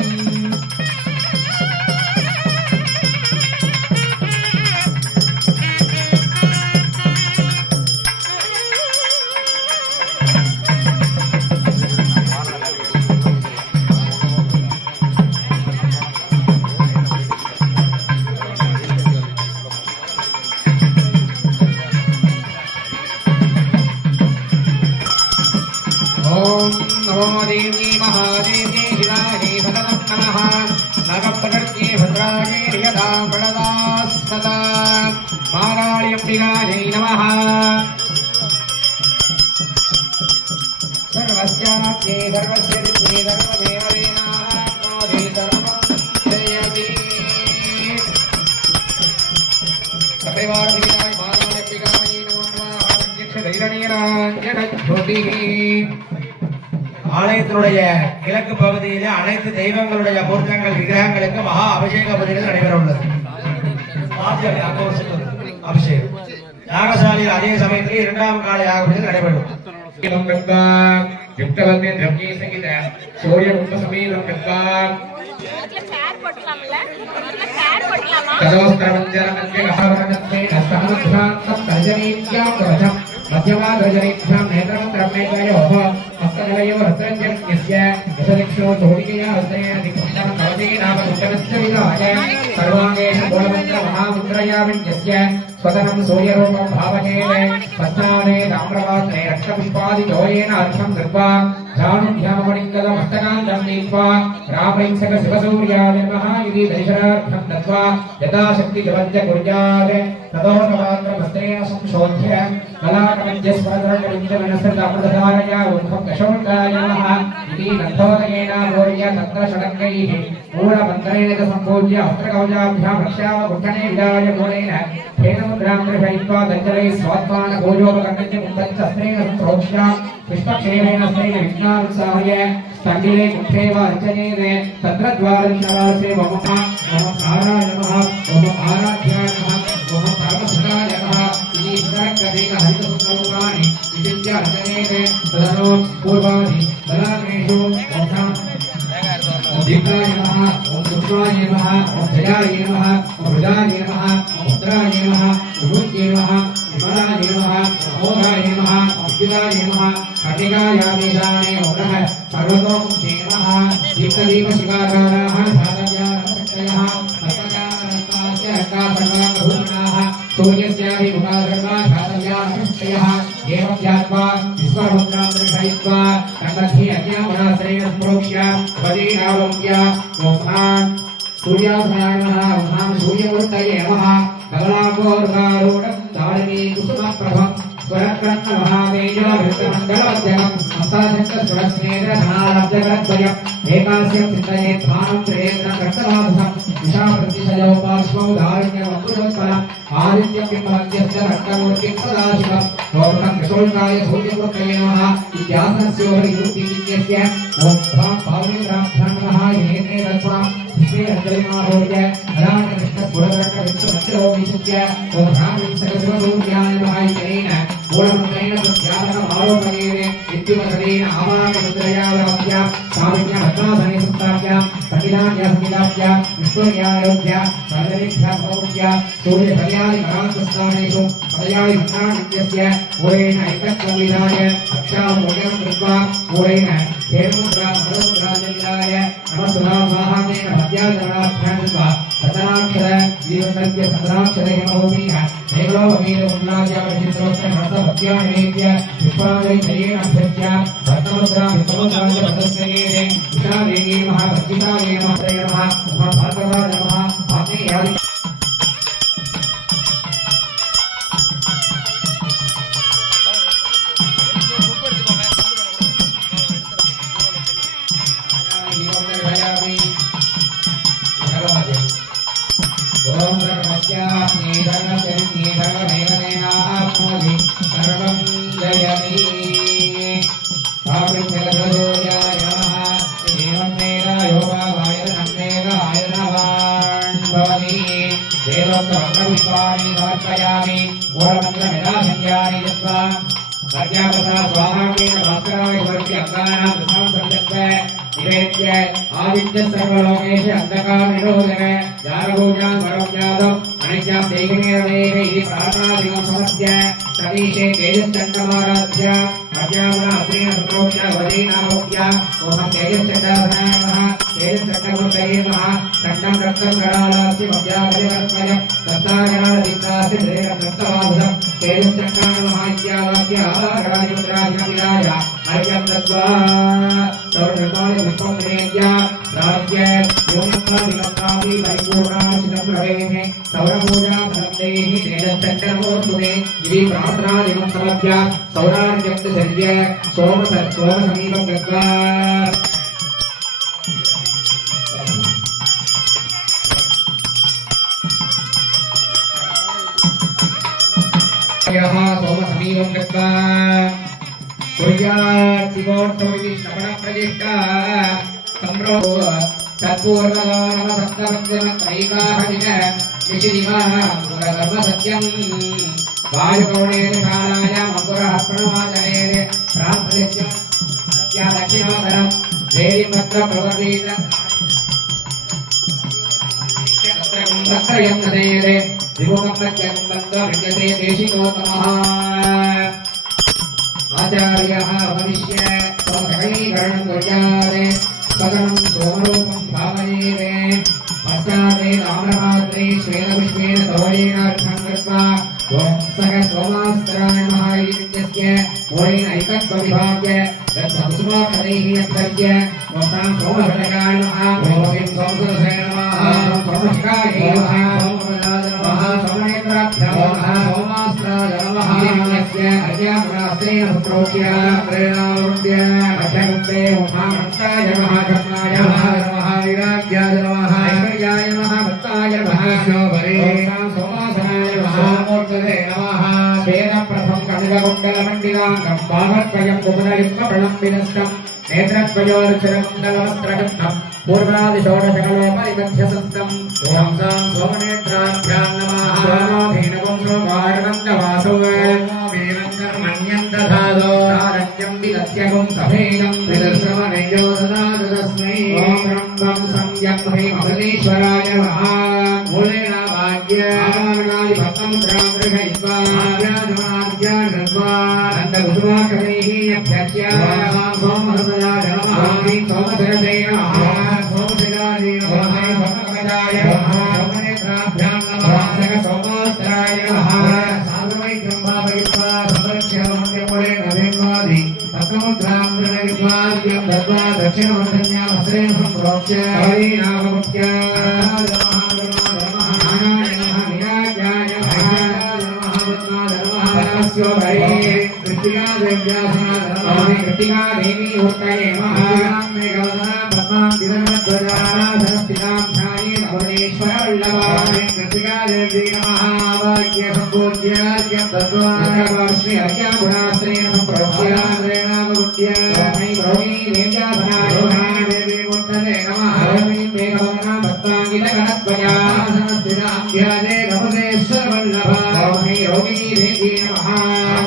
ओम नमो देवी महादेवी हिराये सततं नमः। नागप्रकर्त्ये भद्राये यदा प्रणदास्मता माराळ्यम्बिकायै नमः। सर्वस्याप्ये सर्वस्य दिक्खे सर्वमेव वेदात्मादि सर्वं जयति। सदैवार्थिकाय माराळ्यम्बिकायै नमो नमः। अध्यक्षधैर्यनीराञ्जनज्योतिः। ஆலயத்தினுடைய கிழக்கு பகுதியிலே அனைத்து தெய்வங்களுடைய மூர்த்தங்கள் விக்கிரகங்களுக்கு மகா அபிஷேக பூஜைகள் நடைபெற உள்ளது. அபிஷேகம் யாகசாலையில் அதே சமயத்தில் இரண்டாம் கால யாக பூஜை நடைபெறும். मध्यमाध्वजनेभ्यां नेत्रमन्त्रमेतयोः हस्तकलयोः हस्तरञ्जनस्य दशदिक्षो चोटिकया हस्तेन दिक्पन्दं भवति नाम दुष्टस्य विधाय सर्वाङ्गेषु मूलमन्त्रमहामुद्रयाविण्यस्य स्वतनं सूर्यरूपं भावयेन स्वस्थाने ताम्रपात्रे रक्तपुष्पादिजोयेन अर्घ्यं कृत्वा जानुध्यामणिङ्गदमस्तकान्तं नीत्वा रामैंसक शिवसूर्यादिनमः इति दर्शनार्थं दत्त्वा यथाशक्तिजपञ्च कुर्यात् ततो नवात्रमस्त्रेण संशोध्य कलाकमध्यस्वरकलिञ्जमनसृतामृतधारया ऊर्ध्वं कशोल्काय नमः इति गन्धोदयेन गौर्य तत्र षडङ्गैः मूलमन्त्रेण च सम्पूज्य हस्त्रकवचाभ्यां रक्ष्यावकुण्ठने विदाय मूलेन फेनमुद्रां गृहीत्वा दञ्जलैः स्वात्मानभोजोपकर्णस्य मुक्तञ्च हस्तेन सम्प्रोक्ष्य पुष्पक्षेमेण हस्तेन विज्ञानोत्साहय स्तण्डिले कुण्ठे वा अर्चनेन तत्र द्वादशवासे मम साराय नमः मम आराध्याय नमः मम परमसुताय नमः इति षडङ्गेन हरितपुष्परूपाणि विचिन्त्य अर्चनेन तदनु पूर्वाणि बलामेषु दीर्घाय नमः ओम पुष्पाय नमः ओम जयाय नमः ओम हृदाय नमः ओम पुत्राय नमः विभूत्यै नमः विमलाय नमः अमोघाय नमः अद्भुताय नमः कर्णिकायामीशाने ओम नमः सर्वतोमुखे नमः दीप्तदीपशिखाकाराः धातव्याः हस्तकास्य हस्तासर्वाभूषणाः सूर्यस्याभिमुखाधर्माः धातव्याः देवव्यात्मा विश्वरुद्रां दर्शयित्वा तन्मध्ये अज्ञामनाश्रयेण सम्प्रोक्ष्य पदीनावलोक्य ओम सूर्यासनाय नमः ओम सूर्यमूर्तये नमः बगलाम्बोर्गारूढं दारिणी कुसुमप्रभं स्वरक्रन्नमहातेजो वृत्तमण्डलमध्यमम् असाधक सुरस्नेर धनालब्धकरद्वयम् एकास्यं चिन्तयेत् भानं त्रिनेत्र कर्तवासं दिशा प्रतिशयो पार्श्वं धारण्यम् अमृतोत्पलम् आदित्यं बिम्बमध्यश्च रक्तमूर्तिं सदाशिवम् ओम कृशोल्काय सूर्यमूर्तये नमः इत्यासनस्योपरि युक्तिविद्यस्य ओम भां पावनेन्द्राभ्यां नमः येने तत्त्वां विश्वे अन्तरिमारोह्य हराकृष्णस्फुरकर्कविष्णुमत्रो विशुद्ध्य ओम रामविंसकशिवसूर्याय नमः इत्यनेन मूलमन्त्रेण प्रत्यापनमारोपयेन इत्युपसरेण आवाहनमुद्रयावरमध्य साविज्ञमद्वासने संस्थाप्य सकिलान्यसकिलाभ्य विष्णुर्यायोग्य सर्वदेभ्यः समोच्य सूर्यपर्यादिपरान्तस्थानेषु पदयादि मन्त्राणित्यस्य मूलेन ऐकत्वं विधाय रक्षामूल्यं कृत्वा मूलेन हेमुद्रामरुद्राजलिलाय नमस्सुरासाहानेन मध्याजनाभ्यां कृत्वा सतनाक्षर दीर्घसर्ग्य सतनाक्षर हेमभूमिः देवलोकमीरमुद्राज्यावचित्रोत्तरहस्तभक्त्यानिवेद्य पुष्पाञ्जलिजयेन अभ्यर्च्य भक्तमुद्रां विष्णुमुद्राञ्च पदस्येने विशालेने महाभक्तिशाले नमः महाभागवाय नमः आग्नेयादि ओम सर्वस्यास्मि सर्वस्यस्मि सर्वमेवनेनाप्नोति सर्वं जयति पापिञ्जलधरोयाय नमः एवं मेधा योगावाय नन्मेधाय नवान् भवति देवोक्तमन्त्रपुष्पाणि समर्पयामि मूलमन्त्रमेधासंज्ञानि दत्त्वा अध्यापसा स्वाहामेन भास्कराय वर्ति अङ्गानां दशां संयत्य निवेद्य आदित्य सर्वलोकेश अन्धकारनिरोधक जागरूजां वरव्यादम् अनित्यां देहिमेरवेः इति प्रार्थनादिकं समर्प्य सतीशे तेजश्चण्डमाराध्य अद्यावना अश्रेण सुप्रोक्ष्य वदीनामोक्ष्य ओम तेजश्चण्डाधनाय नमः तेजश्चण्डमूर्तये नमः चण्डं रक्तं करालास्ति मध्यावलिवर्त्मयं दत्ताकरालदिक्कास्ति हृदयरक्तवासं तेजश्चण्डाय नमः इत्यावाक्य आहारादिमुद्राजनविराय अर्घ्यं दत्त्वा सर्वनिर्माणि पुष्पं निवेद्य प्राप्य योगत्वादिकत्रापि परिपूर्णार्चितं भवेः सौरपूजा फलं देहि तेजश्चण्डमूर्तुते इति प्रार्थनादिकं समर्प्य सौरार्घ्यं सज्य सोमसमीपं गत्वा सोमसमीपं गत्वा कुर्यात् शिवोत्सवमिति श्रवणप्रतिष्ठा सम्भ्रो तत्पूर्वगानवसप्तमन्त्रैकाहनिक निशिदिवः पुरगर्भसत्यम् वायुकोणेन शालायाम् अङ्कुरः प्रणवाचनेन प्रान्तरित्यम् दक्षिणोत्तरम् वेदिमत्र प्रवर्तीत तत्रयं नदेरे विभुगं मध्यकुम्बन्तो विद्यते देशिकोत्तमः आचार्यः उपविश्य स्वसकलीकरणं कुर्यात् सदनं सोमरूपं भावयेते पश्चात् ताम्रपात्रे श्वेतपुष्पेण तोरणेन अर्घ्यं कृत्वा ओम सः सोमास्त्राय नमः इत्यस्य मूलेन ऐकत्वविभाव्य तत्सुमापदैः अभ्यर्च्य ओम सोमघटकाय नमः ओम सोमसुरसे नमः सोमशिखाय नमः सोमवदाय नमः सोमनेत्राभ्यां नमः सोमास्त्राय नमः इत्यस्य अर्घ्यास्त्रेण प्रोक्ष्य प्रेरणावृत्य मध्यमुक्ते उमामन्ताय नमः कर्णाय नमः विराज्याय नमः ऐश्वर्याय नमः भक्ताय नमः शोभरे सोमासनाय नमः सोममूर्तये नमः स्वेदप्रथं कनककुण्डलमण्डिताङ्गं बाहद्वयं कुमुदयुग्मप्रलम्बितस्थं नेत्रद्वयोरुचिरकुण्डलवस्त्रगन्धं पूर्वादिषोडशकलोपरिमध्यसंस्थं ओं सां सोमनेत्राभ्यां नमः सोमोऽभिनवं सोमार्वन्दवासो वीरङ्कर्मण्यं दधादो तारण्यं विदत्यगुं सफेदं विदर्शमनयो ददातु तस्मै ॐ ब्रह्मं संयं ह्रीमफलेश्वराय नमः मूलेन वाक्य आवाहनादि भक्तं ग्रामगृहयित्वा आज्ञानमाज्ञानत्वा नन्दकुसुमाकरैः अभ्यर्च्य सोमहृदयाय नमः सोमशिरसे नमः सोमशिराय नमः सोमकवचाय नमः सोमनेत्राभ्यां नमः सः सोमास्त्राय नमः साधुवैद्यं भावयित्वा संरक्ष्य नवेन्वादि तत्त्वमुद्रां दृढयित्वाद्यं दत्त्वा दक्षिणवर्धन्याम् हस्तेन सम्प्रोक्ष्य हरिनाममुख्य नमः कृतिका देव्यासना धर्माणि कृतिका देवी मूर्तये नमः मेघवदना पद्मां दिवनध्वजाना धरस्तिकां ध्याये भुवनेश्वर वल्लभाय कृतिका देवी नमः वाक्य संपूज्यार्घ्य तद्वारश्री अर्घ्य गुणाश्रेण संप्रोक्ष्याश्रेण गुण्ड्य मयि भ्रवी देव्यासनाय नमः देवी मूर्तये नमः हरिणी मेघवदना पद्माङ्गितगणध्वजा धरस्तिकां ध्याये भुवनेश्वर वल्लभाय मयि रोगिणी देवी नमः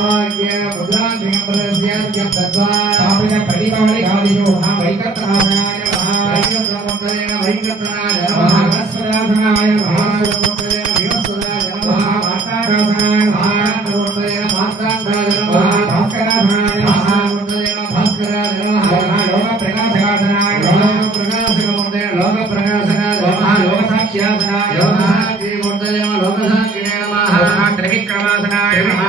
वाक्य मुद्राङ्गिकप्रदस्यार्घ्य तद्वार परिवारि गादिनो वैकत्रासनाय नमः वैकत्रमूर्तये वैकत्राय नमः वस्त्रासनाय नमः वस्त्रमूर्तये विवस्त्राय नमः माताकासनाय नमः मूर्तये माताकाय नमः भास्करासनाय नमः मूर्तये भास्कराय नमः लोकप्रकाशकासनाय नमः लोकप्रकाशकमूर्तये लोकप्रकाशनाय नमः लोकसाक्ष्यासनाय नमः मूर्तये लोकसाक्षिणे नमः त्रिविक्रमासनाय नमः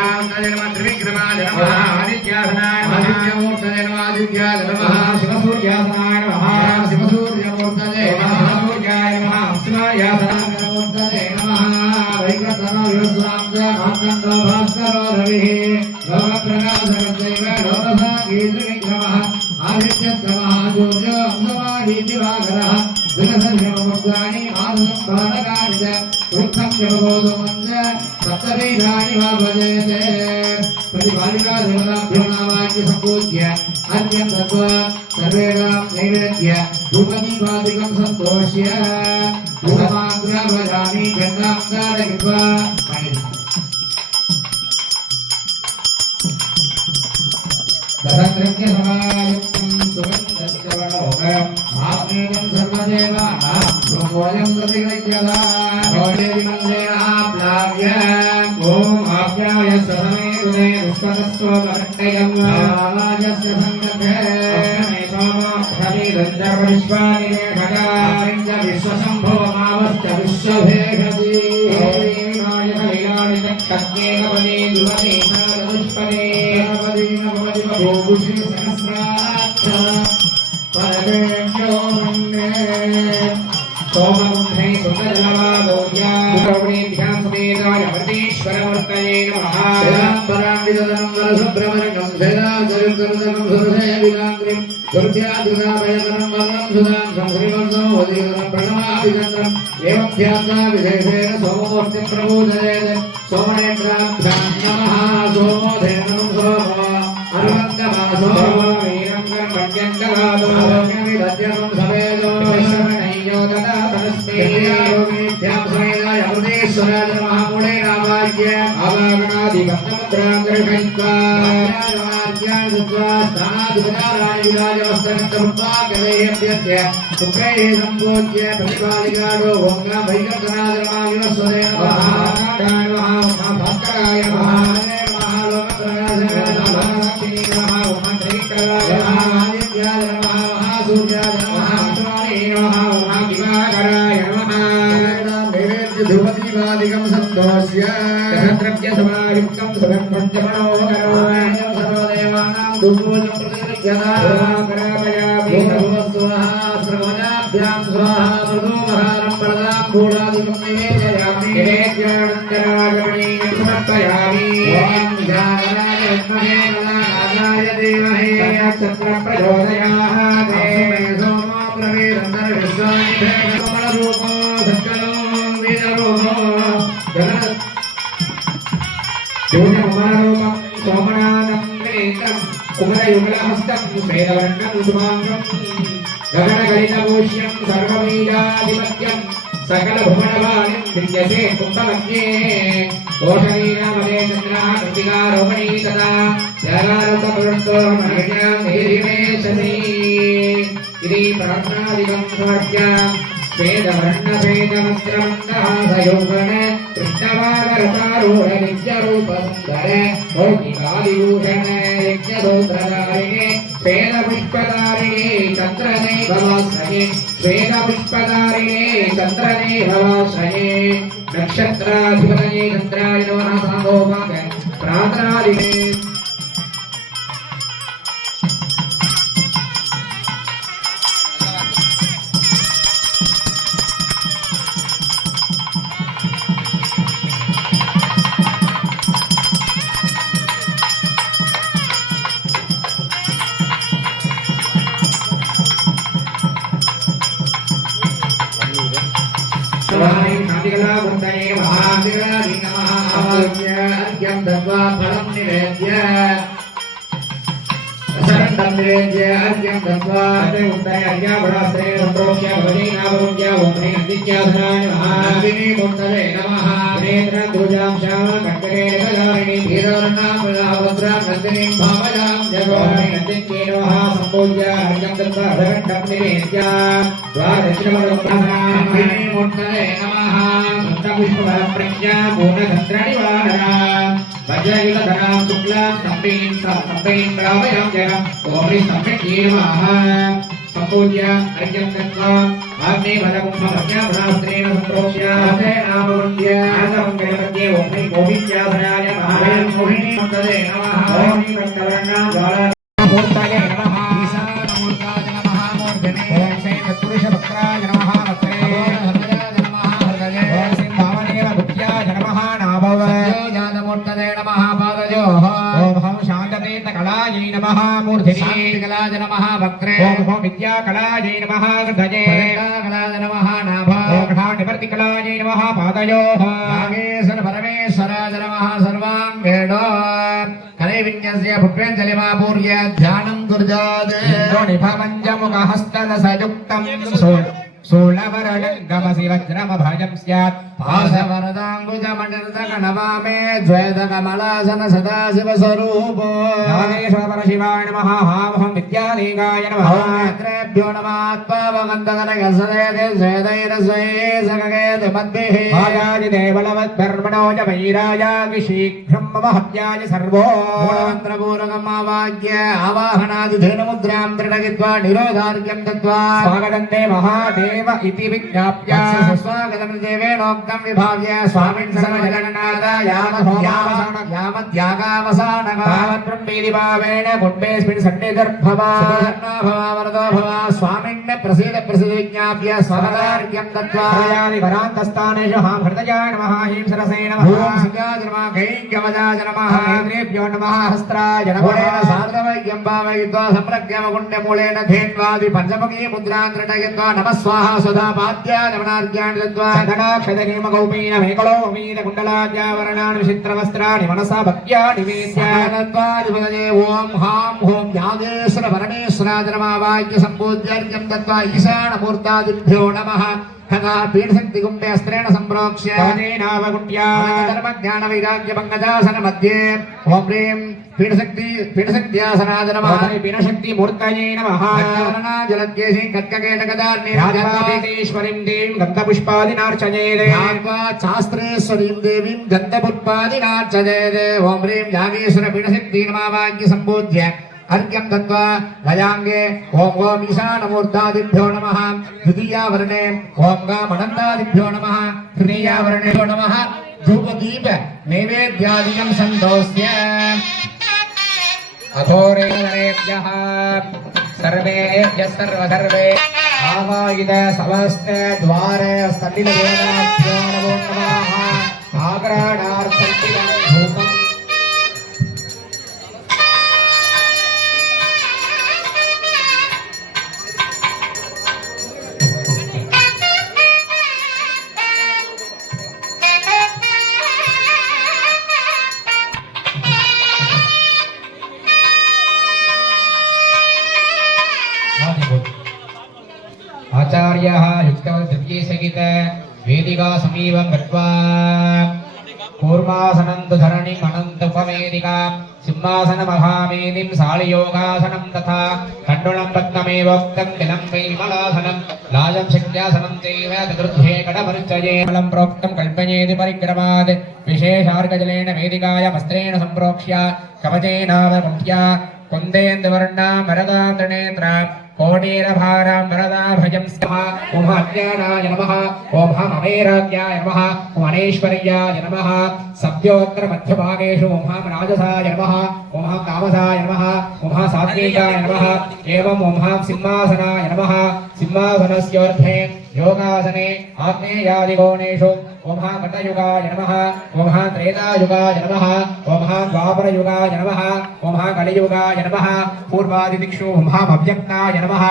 त्रिविक्रमाय नमः आदित्यासनाय नमः आदित्यमूर्तये नमः आदित्याय नमः शिवसूर्यासनाय नमः शिवसूर्यमूर्तये नमः सूर्याय नमः शिवायासनाय मूर्तये नमः वैकतनो विवस्वांस मार्कण्डो भास्करो रविः लोकप्रकाशकस्यैव लोकसाक्षीत्रिविक्रमः आदित्यस्तमः सूर्यो अंशवादीतिवाकरः विकसर्गममुद्राणि मानसम्पादकानि च वृक्षं जपबोधमं च सप्तबीजानि वा भजयते प्रतिपालिका देवताभ्यो नामान्य सम्पूज्य अर्घ्यं दत्त्वा सर्वेषां नैवेद्य धूपदीपादिकं सन्तोष्य धूपमाग्रावजामि गन्धां कारयित्वा दशद्रव्यसमायुक्तं सुगन्धश्रवणोदयम् आत्मेयं सर्वदेवानां ब्रह्मोऽयं प्रतिगृह्यता गौडेवी मन्त्रेण आप्लाव्य ॐ आप्याय समेतुने विश्वतस्त्वमर्टयं आवाजस्य सङ्गते मे सोमाक्षमीदन्तर्विश्वानि देशगारिञ्च विश्वशम्भो मावश्च विश्वभेषजी लीलानि तत्कज्ञेकपदे दुवने सारपुष्पदे भूभुषि सहस्राक्ष परमेभ्यो वन्दे सोममुखे सुन्दरलवादोर्या प्रवणेभ्यां समेताय अमृतेश्वरमूर्तये नमः पराम्बिदनं वरसुब्रह्मण्यं सेनाचरितकरुणं सुरसेविलाङ्ग्रिं दुर्ध्यादुराभयकरं वरं सुदां संश्रीवंशो वदीकरं प्रणमाभिचन्द्रम् एवं ध्यात्वाविशेषेण सोममूर्तिं प्रबोधयेत् सोमनेत्राभ्यां नमः सोमोधेनं सोमो अर्वङ्गमासो वीरं कर्मण्यङ्गलादो आरोग्यमिदद्यं सवेदो श्रवणय्यो तदा तमस्मै योगीभ्यां समेताय अमृतेश्वराय नमः मूढे नामाज्ञ आवागणादिगन्धमुद्रां दर्शयित्वा राजवाक्यान् कृत्वा स्थानादिपदाराणि विराजवस्त्रकर्माकलेभ्यस्य पुत्रैः सम्पूज्य प्रतिपालिकाडो भोङ्गा वैकल्पनाय नमः विवस्वते नमः भास्कराय नमः ध्रुवदीपादिकं सन्तोष्य दशद्रव्यसमायुक्तं सुगन्धं च मनोहरं सर्वदेवानां धूपोऽयं प्रतिगृह्यता करापयामि स्वाहा श्रवणाभ्यां स्वाहा मृदोमहारं वरदां भूलादिकं निवेदयामि निवेद्यानन्तरागमणीयं समर्पयामि ॐ विधानाय विद्महे गणानाथाय धीमहि तन्नो प्रचोदयात् मे सोमो प्रवेदन्तर्विश्वानि कमलरूपो सज्जनो सोमनाथं वेदं कुमरयुगलहस्तं श्वेतवर्णं शुभाङ्गं गगनगलितभूष्यं सर्वबीजाधिपत्यं सकलभुवनवाणिं विद्यसे कुम्भमध्ये ओषधीनामदे चन्द्रः कृतिकारोमणी तदा त्यागारूपपुरुषो मनुष्यां निर्विमेशसि इति प्रार्थनादिकं समर्प्य श्वेतवर्णश्वेतवस्त्रमन्दहासयौवन कृष्णवागरतारूढ नित्यरूपसुन्दर भौतिकादिभूषण यज्ञसूत्रधारिणे श्वेतपुष्पधारिणे चन्द्रने भवाश्रये श्वेतपुष्पधारिणे चन्द्रने भवाश्रये नक्षत्राधिपतये चन्द्राय नमः साधोभाग प्रातरादिने महावीराय नमः अर्घ्यं दत्वा फलं निवेद्य शरणं निवेद्य अर्घ्यं दत्वा उत्तराज्ञापरास्त्रे सम्प्रोक्ष्य भवतीनावरुण्य ओं ह्रीं दित्याधनाय नमः विनीमूर्तये नमः नेत्रदुर्जां श्याम कङ्कणेन कलारिणीं धीरवर्णां नन्दिनीं भावयां जगोमि नन्दिन्ये नमः सम्पूज्य अर्घ्यं दत्वा शरणं निवेद्य द्वादशमूर्तये नमः पुष्पप्रज्ञा पूर्णचन्द्रनिवारणा वज्रयुगधरां शुक्लां स्तम्भीं प्रावयां जगम् ॐ स्तम्भे नमः सम्पूज्य अर्घ्यं दत्त्वा आग्नेयपदकुम्भमज्ञापनास्त्रेण सम्प्रोक्ष्य नामवृत्य आनन्दमङ्गलमध्ये ॐ गोविन्द्याधनाय नमः मोहिनीमूर्तये नमः मोहिनीवृत्तवर्णां ज्वालामूर्तये नमः ईशानमूर्ताय नमः मूर्धने ॐ श्रीपुरुषभक्ताय नमः वक्त्रे मूर्तये नमः पादयोः ओम हम शांततीर्थकलायै नमः मूर्धिनी कलाय नमः वक्त्रे ओम हम विद्याकलायै नमः हृदये कलाय नमः नाभा ओम घाटवर्तिकलायै नमः पादयोः नागेश्वर परमेश्वराय नमः सर्वाङ्गेणो कलैविन्यस्य पुष्पाञ्जलिमापूर्य ध्यानं कुर्यात् निभवञ्जमुखहस्तदशयुक्तं शूलवरडङ्गमसि वज्रमभयं स्यात् पाशवरदाम्बुजमण्डलकनवामे द्वैतकमलासन सदाशिवस्वरूपो नागेश्वर शिवाय नमः हामहं विद्यादेगाय नमः नेत्रेभ्यो नमः त्वावगन्धकनकसदेते स्वेदैरस्वये सकगेते मद्भिः आयादिदेवलवद्भर्मणो च वैरायागिशीघ्रं मम हत्याय सर्वो मूलमन्त्रपूरकमावाक्य आवाहनादिधेनुमुद्रां दृढगित्वा निरोधार्घ्यं दत्त्वा स्वागतन्ते महादेव इति विज्ञाप्य स्वागतं देवेनोक्तं विभाव्य स्वामिन् सर्वजगन्नाथ यावद्यागावसानकावद्ब्रह्मेदिभावेन पुण्येऽस्मिन् सन्निधर्भवा वरदो भव स्वामिन् प्रसीद विज्ञाप्य स्वागतार्घ्यं दत्त्वा वरान्तस्थानेषु हां हृदयाय नमः ह्रीं सरसे नमः ॐ सुगाय नमः गैङ्गवजाय नमः इन्द्रेभ्यो नमः हस्त्राय नमः सार्धवैक्यं भावयित्वा सम्प्रज्ञमकुण्डमूलेन धेन्वादि पञ्चमुखी मुद्रां दृढयित्वा नमः स्वाहा सुधा पाद्याय नमनार्घ्याणि दत्त्वा धनाक्षतहेमगौपीनमेकलोमीन कुण्डलाद्यावरणानि विचित्रवस्त्राणि मनसा भक्त्या निवेद्य दत्त्वादिपदये ॐ हां हों यागेश्वर परमेश्वराय नमः वाक्य सम्पूज्यार्घ्यं दत्त्वा ईशानमूर्तादिभ्यो नमः तथा पीठशक्तिकुम्भे अस्त्रेण सम्प्रोक्ष्य धर्मज्ञान वैराग्य पंकजासन मध्ये ओम ह्रीं पीठशक्त्यासनाय नमः पीठशक्ति मूर्तये नमः जलद्येशी कट्ककेटकदार्णी राजराजेश्वरीं देवीं गन्धपुष्पादिनार्चयेत् शास्त्रेश्वरीं देवीं गन्धपुष्पादिनार्चयेत् ओम ह्रीं यागेश्वर पीठशक्ति नमः वाक्य सम्पूज्य अर्घ्यं दत्त्वा गजाङ्गे ओम ओम ईशानमूर्तादिभ्यो नमः द्वितीयावरणे ओम गामनन्दादिभ्यो नमः तृतीयावरणेभ्यो नमः धूपदीप नैवेद्यादिकं सन्तोष्य अघोरेभ्यः सर्वेभ्यः सर्वे आवाहित समस्त द्वारे स्थलितदेवाभ्यो नमो नमः आग्रहणार्थं धूपम् आचार्यः युक्तवद्विद्येसहित वेदिका समीपं गत्वा कूर्मासनं तु धरणिम् अनन्तोपवेदिकां सिंहासनमहामेदिं सालियोगासनं तथा खण्डुलं पद्ममेवोक्तं तिलं वैमलासनं लाजं शक्त्यासनं चैव तदृध्ये कडमरुच्चये फलं प्रोक्तं कल्पयेति परिक्रमात् विशेषार्घजलेन वेदिकायामस्त्रेण सम्प्रोक्ष्य कवचेनावकुण्ठ्या कुन्देन्दुवर्णां वरदां त्रिनेत्रां कोटीरभारां वरदाभयं स्मः ओम अज्ञानाय नमः ओम अमेराज्ञाय नमः ओम अनेश्वर्याय नमः सभ्योत्तर मध्यभागेषु ओम राजसाय नमः ओम तामसाय नमः ओम सात्विकाय नमः एवं ओम सिंहासनाय नमः सिंहासनस्योर्ध्वे योगासने आग्नेयादिकोणेषु ओम कटयुगाय नमः ओम त्रेतायुगाय नमः ओम द्वापरयुगाय नमः ओम कलियुगाय नमः पूर्वादिदिक्षु ओम अव्यक्ताय नमः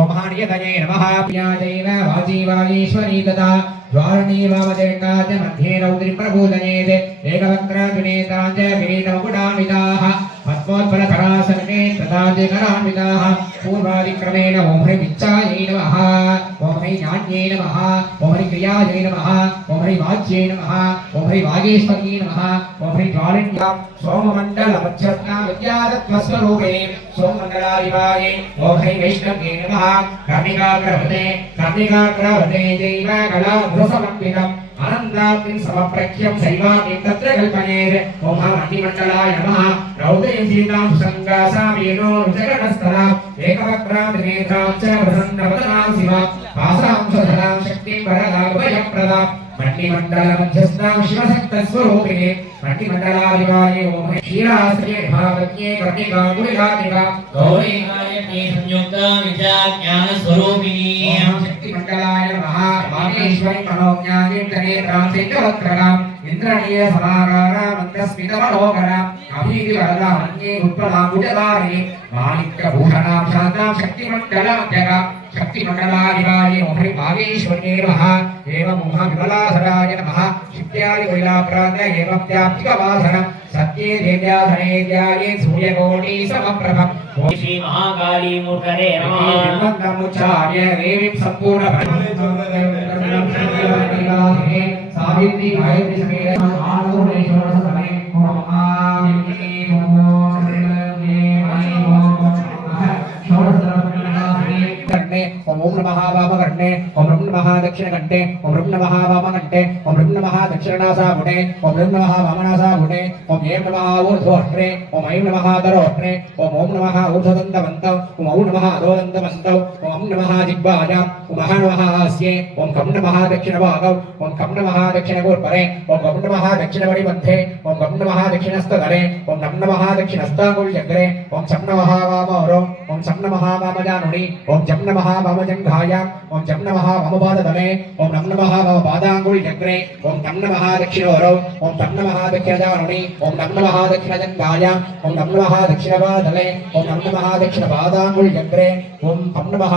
ओम नियतये नमः प्यायेन वाजीवागीश्वरी तथा ज्वालनीवामदेकाच मध्ये रौद्रि प्रबोधयेत् एकवक्त्राजुनेताञ्च किरीटमुकुटामिताः पद्मोत्फलकरासने तथा च करान्विताः पूर्वादिक्रमेण ॐ ह्रीं विच्चायै नमः ॐ ह्रीं ज्ञान्यै नमः ॐ ह्रीं क्रियायै नमः ॐ ह्रीं वाच्यै नमः ॐ ह्रीं वागीश्वर्यै नमः ॐ ह्रीं ज्वालिन्यां सोममण्डलमध्यस्था विद्यातत्त्वस्वरूपिणे सोममण्डलाधिपायै ॐ ह्रीं वैष्णव्यै नमः कर्णिकाग्रहृते चैव कलाधृसमर्पितम् अनन्ताग्निं समप्रख्यं शैवाग्निं तत्र कल्पयेत् ॐ मण्डिमण्डलाय नमः रौद्रीं सीतां सुसङ्गासामेनो रुचकरस्तराम् एकवक्त्रां त्रिनेत्रां च प्रसन्नवदनां शिवां पासां स्वधरां शक्तिं वरदाभयप्रदां मण्डिमण्डलमध्यस्थां शिवशक्तस्वरूपिणे मण्डिमण्डलाधिपायै ॐ क्षीरास्त्रे भावज्ञे कर्णिकाकुलिकात्मिका गौरीकायज्ञे संयुक्ता विद्याज्ञानस्वरूपिणी शक्तिमण्डलाय नमः माहेश्वरी मनोज्ञानीं तनेत्रां सिद्धवक्त्रगाम् इंद्रणीय समाकारा मंत्रस्मितमनोहरा अभीतिवरदा अन्ये उत्पलाकुजधारी माणिक्यभूषणां शान्तां शक्तिमण्डलाध्यगा शक्तिमण्डलाधिपायै ॐ ह्रीं भागेश्वर्यै नमः एवं विमलासराय नमः शित्यादिकुलाप्रान्त एवं व्याप्तिकवासनं सत्ये देव्यासने ध्याये सूर्यकोटि समप्रभम् ॐ श्री महाकाली मूर्तये नमः वन्दमुच्चार्य देवीं सम्पूर्ण सावित्री गायत्री समेत आनूरेश्वर समेत ओम आं ह्रीं ओम ओम नमः वामकर्णे ओम नमः दक्षिणकण्ठे ओम नमः वामकण्ठे ओम नमः दक्षिणनासापुटे ओम नमः वामनासापुटे ओम ऐं नमः ऊर्ध्वोष्ट्रे ओम ऐं नमः अधरोष्ट्रे ओम नमः ऊर्ध्वदन्तवन्तौ ओम नमः अधोदन्तवन्तौ ओम नमः जिह्वायां ओम नमः हास्ये ओम कं नमः दक्षिणभागौ ओम कं नमः दक्षिणपूर्वरे ओम कं नमः दक्षिणवडिमध्ये ओम कं नमः दक्षिणस्थगरे ओम नमः दक्षिणस्थाङ्गुल्यग्रे ओम शं नमः वामोरो ओम शं नमः वामजानुनि ओम जं नमः वामजङ्घायां ओम जं नमः वामपादतले ओम नमः वामपादाङ्गुल्यग्रे ओम तं नमः दक्षिणोरौ ओम तं नमः दक्षिणजानुनि ओम नमः दक्षिणजङ्घायां ओम नमः दक्षिणपादतले ओम नमः दक्षिणपादाङ्गुल्यग्रे ओम तं नमः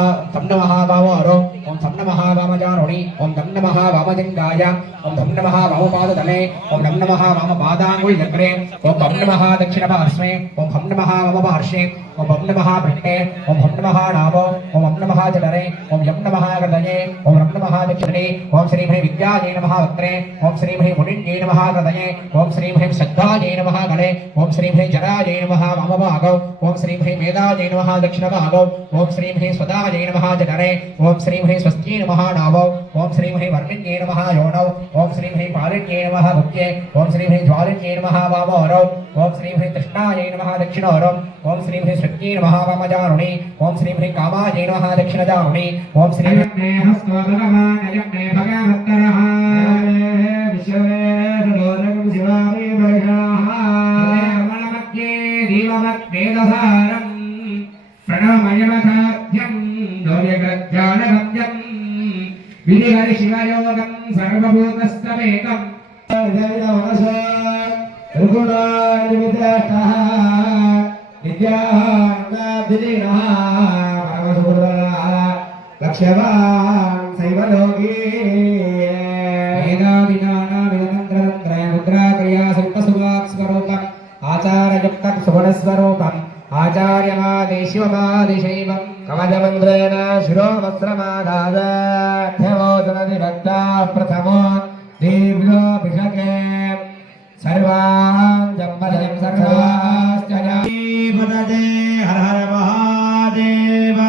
वामोरौ ओम तं नमः वामजानुनि ओम तं नमः वामजङ्घायां ओम तं नमः वामपादतले ओम नमः वामपादाङ्गुल्यग्रे ओम तं नमः दक्षिणपार्श्वे ओम तं नमः वामपार्श्वे ओम नमः पृष्ठे ओम नमः नाभो ओम नमः जठरे ओम यं नमः हृदये ओम नमः दक्षिणे ओम श्री ह्रीं विद्यायै नमः वक्त्रे ओम श्री ह्रीं मुनिन्यै नमः हृदये ओम श्री ह्रीं श्रद्धायै नमः गले ओम श्री ह्रीं जरायै नमः वामभागौ ओम श्री ह्रीं मेधायै नमः दक्षिणभागौ ओम श्री ह्रीं स्वदायै नमः जठरे ओम श्री ह्रीं स्वस्त्यै नमः नाभौ ओम श्री ह्रीं वर्णिन्यै नमः योनौ ओम श्री ह्रीं पालिन्यै नमः भुक्ये ओम श्री ह्रीं ज्वालिन्यै नमः वामोरौ ओम श्री ह्रीं कृष्णायै नमः दक्षिणोरौ ओम श्री ह्रीं श्रुत्यै नमः वामजानुनि ओम श्री ह्रीं कामायै नमः दक्षिणजानुनि ओम श्री हस्तो भगवानयज्ञे भगवत्तरः विश्ववेदलोकं शिवामि भगः मनमध्ये दीववत्वेदसारं प्रणमयमखाद्यं दोर्यगज्ञानगम्यं विधिहरिशिवयोगं सर्वभूतस्तमेकं जयवनसो ऋगुणानिमितः विद्यानादिनः परमसुहृदः लक्ष्यवान् सैवलोकी वेदादिनानाविदमन्त्रत्रय मुद्राक्रिया शिल्पसुवाक्स्वरूपम् आचार्ययुक्तं सुवर्णस्वरूपम् आचार्यमादिशिवमादिशैवं कवचमन्त्रेण शिरोवस्त्रमादाय ध्यवोदननिरक्ताः प्रथमो दीर्घोऽभिषके सर्वां जम्बलं सर्वाश्चर्याणि पदते हर हर महादेव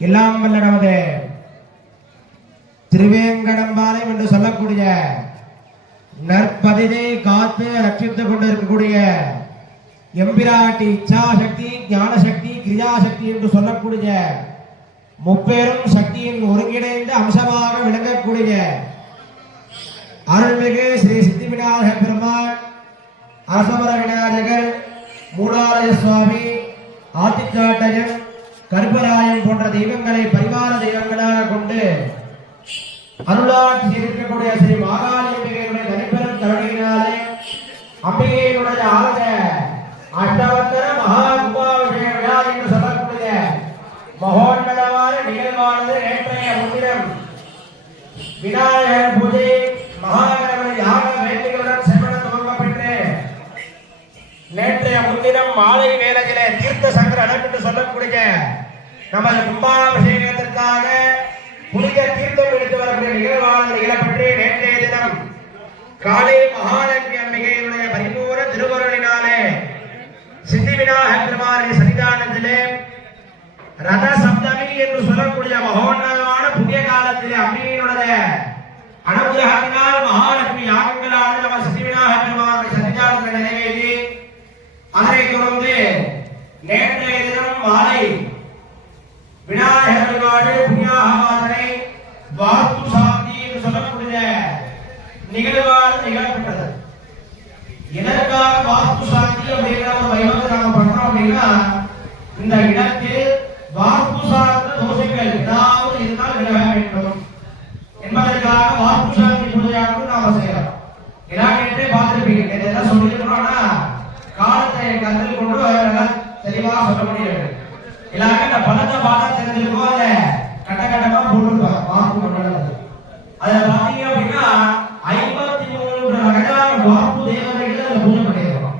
எல்லாம் வல்ல நமது திருவேங்கடம்பாளையம் என்று சொல்லக்கூடிய நற்பதிதை காத்து ரட்சித்துக் கொண்டிருக்கக்கூடிய எம்பிராட்டி இச்சாசக்தி ஞானசக்தி கிரியாசக்தி என்று சொல்லக்கூடிய முப்பெரும் சக்தியின் ஒருங்கிணைந்த அம்சமாக விளங்கக்கூடிய அருள்மிகு ஸ்ரீ சித்தி விநாயக பெருமாள் அரசமர விநாயகர் மூடாலய சுவாமி ஆத்திக்காட்டயன் கருப்பராயன் போன்ற தெய்வங்களை பரிவார தெய்வங்களாக கொண்டு அருளாட்சி இருக்கக்கூடிய ஸ்ரீ மாகாளி அம்பிகையுடைய தனிப்பெரும் கருணையினாலே அம்பிகையினுடைய ஆக அஷ்டவக்கர மகா கும்பாபிஷேக விழா என்று சொல்லக்கூடிய மகோன்னதமான நிகழ்வானது நேற்றைய முன்தினம் விநாயகர் பூஜை மகாகணபதி யாக வேட்டைகளுடன் செல்வன துவங்கப்பட்டு நேற்றைய முன்தினம் மாலை வேளையிலே தீர்த்த சங்கரம் என்று சொல்லக்கூடிய நமது கும்பாபிஷேகத்திற்காக புனித தீர்த்தம் எடுத்து வரக்கூடிய நிகழ்வானது நிகழப்பட்டு நேற்றைய தினம் காலை மகாலட்சுமி அம்பிகையினுடைய பரிபூர திருவருளினாலே சித்தி விநாயகர் பெருமானின் சன்னிதானத்திலே ரத சப்தமி என்று சொல்லக்கூடிய மகோன்னதமான புதிய காலத்திலே அம்பிகையினுடைய அனுகிரகத்தினால் மகாலட்சுமி யாகங்களானது நம்ம சித்தி விநாயகர் பெருமானுடைய சன்னிதானத்தில் நிறைவேறி அதனைத் தொடர்ந்து நேற்றைய தினம் மாலை விநாயகர் வழிபாடு புண்ணியாகவாதனை வாஸ்து சாந்தி என்று சொல்லக்கூடிய நிகழ்வானது நிகழப்பட்டது. எதற்காக வாஸ்து சாந்தி அப்படிங்கிற ஒரு வைபவத்தை நாம பண்றோம் அப்படின்னா இந்த இடத்தில் வாஸ்து சார்ந்த தோஷங்கள் ஏதாவது இருந்தால் விலக வேண்டும் என்பதற்காக வாஸ்து சாந்தி பூஜையானது நாம செய்யலாம். எல்லாருமே பார்த்திருப்பீங்க. இதெல்லாம் சொல்லியிருக்கோம்னா காலத்தை கருத்தில் கொண்டு தெளிவாக சொல்ல முடியாது. எல்லாருமே இந்த பழத்தை பார்த்தா தெரிஞ்சிருக்கோம். அதை கட்ட கட்டமா போட்டுருக்கோம் வாஸ்து கொண்டாடுறது. அதை பார்த்தீங்க அப்படின்னா 53 வகையான வாஸ்து தேவதைகளை அதை பூஜை பண்ணியிருக்கோம்.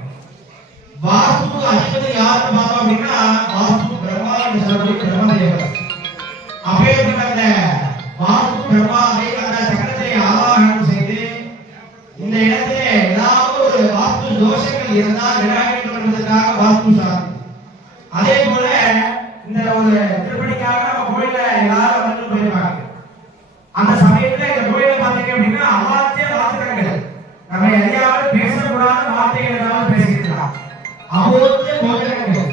வாஸ்து அதிபதி யாருன்னு பார்த்தோம் அப்படின்னா வாஸ்து பிரம்மா என்று சொல்லக்கூடிய பிரம்ம தேவதை. அப்பேற்பட்ட அந்த வாஸ்து பிரம்மாவை அந்த சக்கரத்தை ஆவாகனம் செய்து இந்த இடத்திலே ஏதாவது ஒரு வாஸ்து தோஷங்கள் இருந்தால் விட வேண்டும் என்பதற்காக வாஸ்து சாந்தி. அதே போல இந்த ஒரு திருப்பணிக்காக நம்ம கோயில எல்லாரும் வந்து போயிருக்காங்க. அந்த சமயத்துல இந்த கோயில பாத்தீங்க அப்படின்னா அவாத்திய வாசகங்கள் நம்ம எதையாவது பேசக்கூடாத வார்த்தைகள் ஏதாவது பேசிக்கலாம். அவோத்திய போஜனங்கள்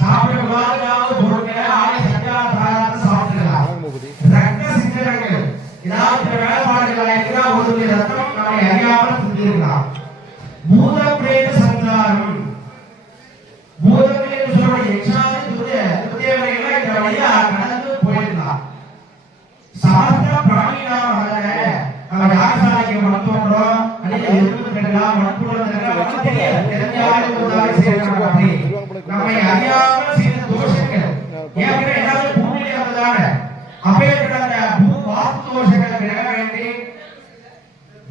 சாப்பிடக்கூடாத பொருட்களை ஆணை சஞ்சா தாராள சாப்பிடலாம். ரத்த சிந்தனங்கள் ஏதாவது வேலைப்பாடுகள் ஆயிருந்தா ஒரு ரத்தம் நம்மை அறியாமல் சிந்திருக்கலாம். பூத பிரேத சஞ்சாரம் பூதங்கள் என்று சொல்லக்கூடிய எச்சாதி துதேவரைகளை இந்த வழியா கடந்து போயிருக்கலாம். சாஸ்திர பிராணிகளாக நம்ம யாகசாலைக்கு மருத்துவம் அல்லது எதிர்ப்புலாம் மருத்துவம் தெரிஞ்சாலும் நம்மை அறியாமல் செய்த தோஷங்கள் ஏற்கனவே ஏதாவது பூமியில இருந்ததான அப்பேற்பட்ட அந்த வாஸ்து தோஷங்களை விலக வேண்டி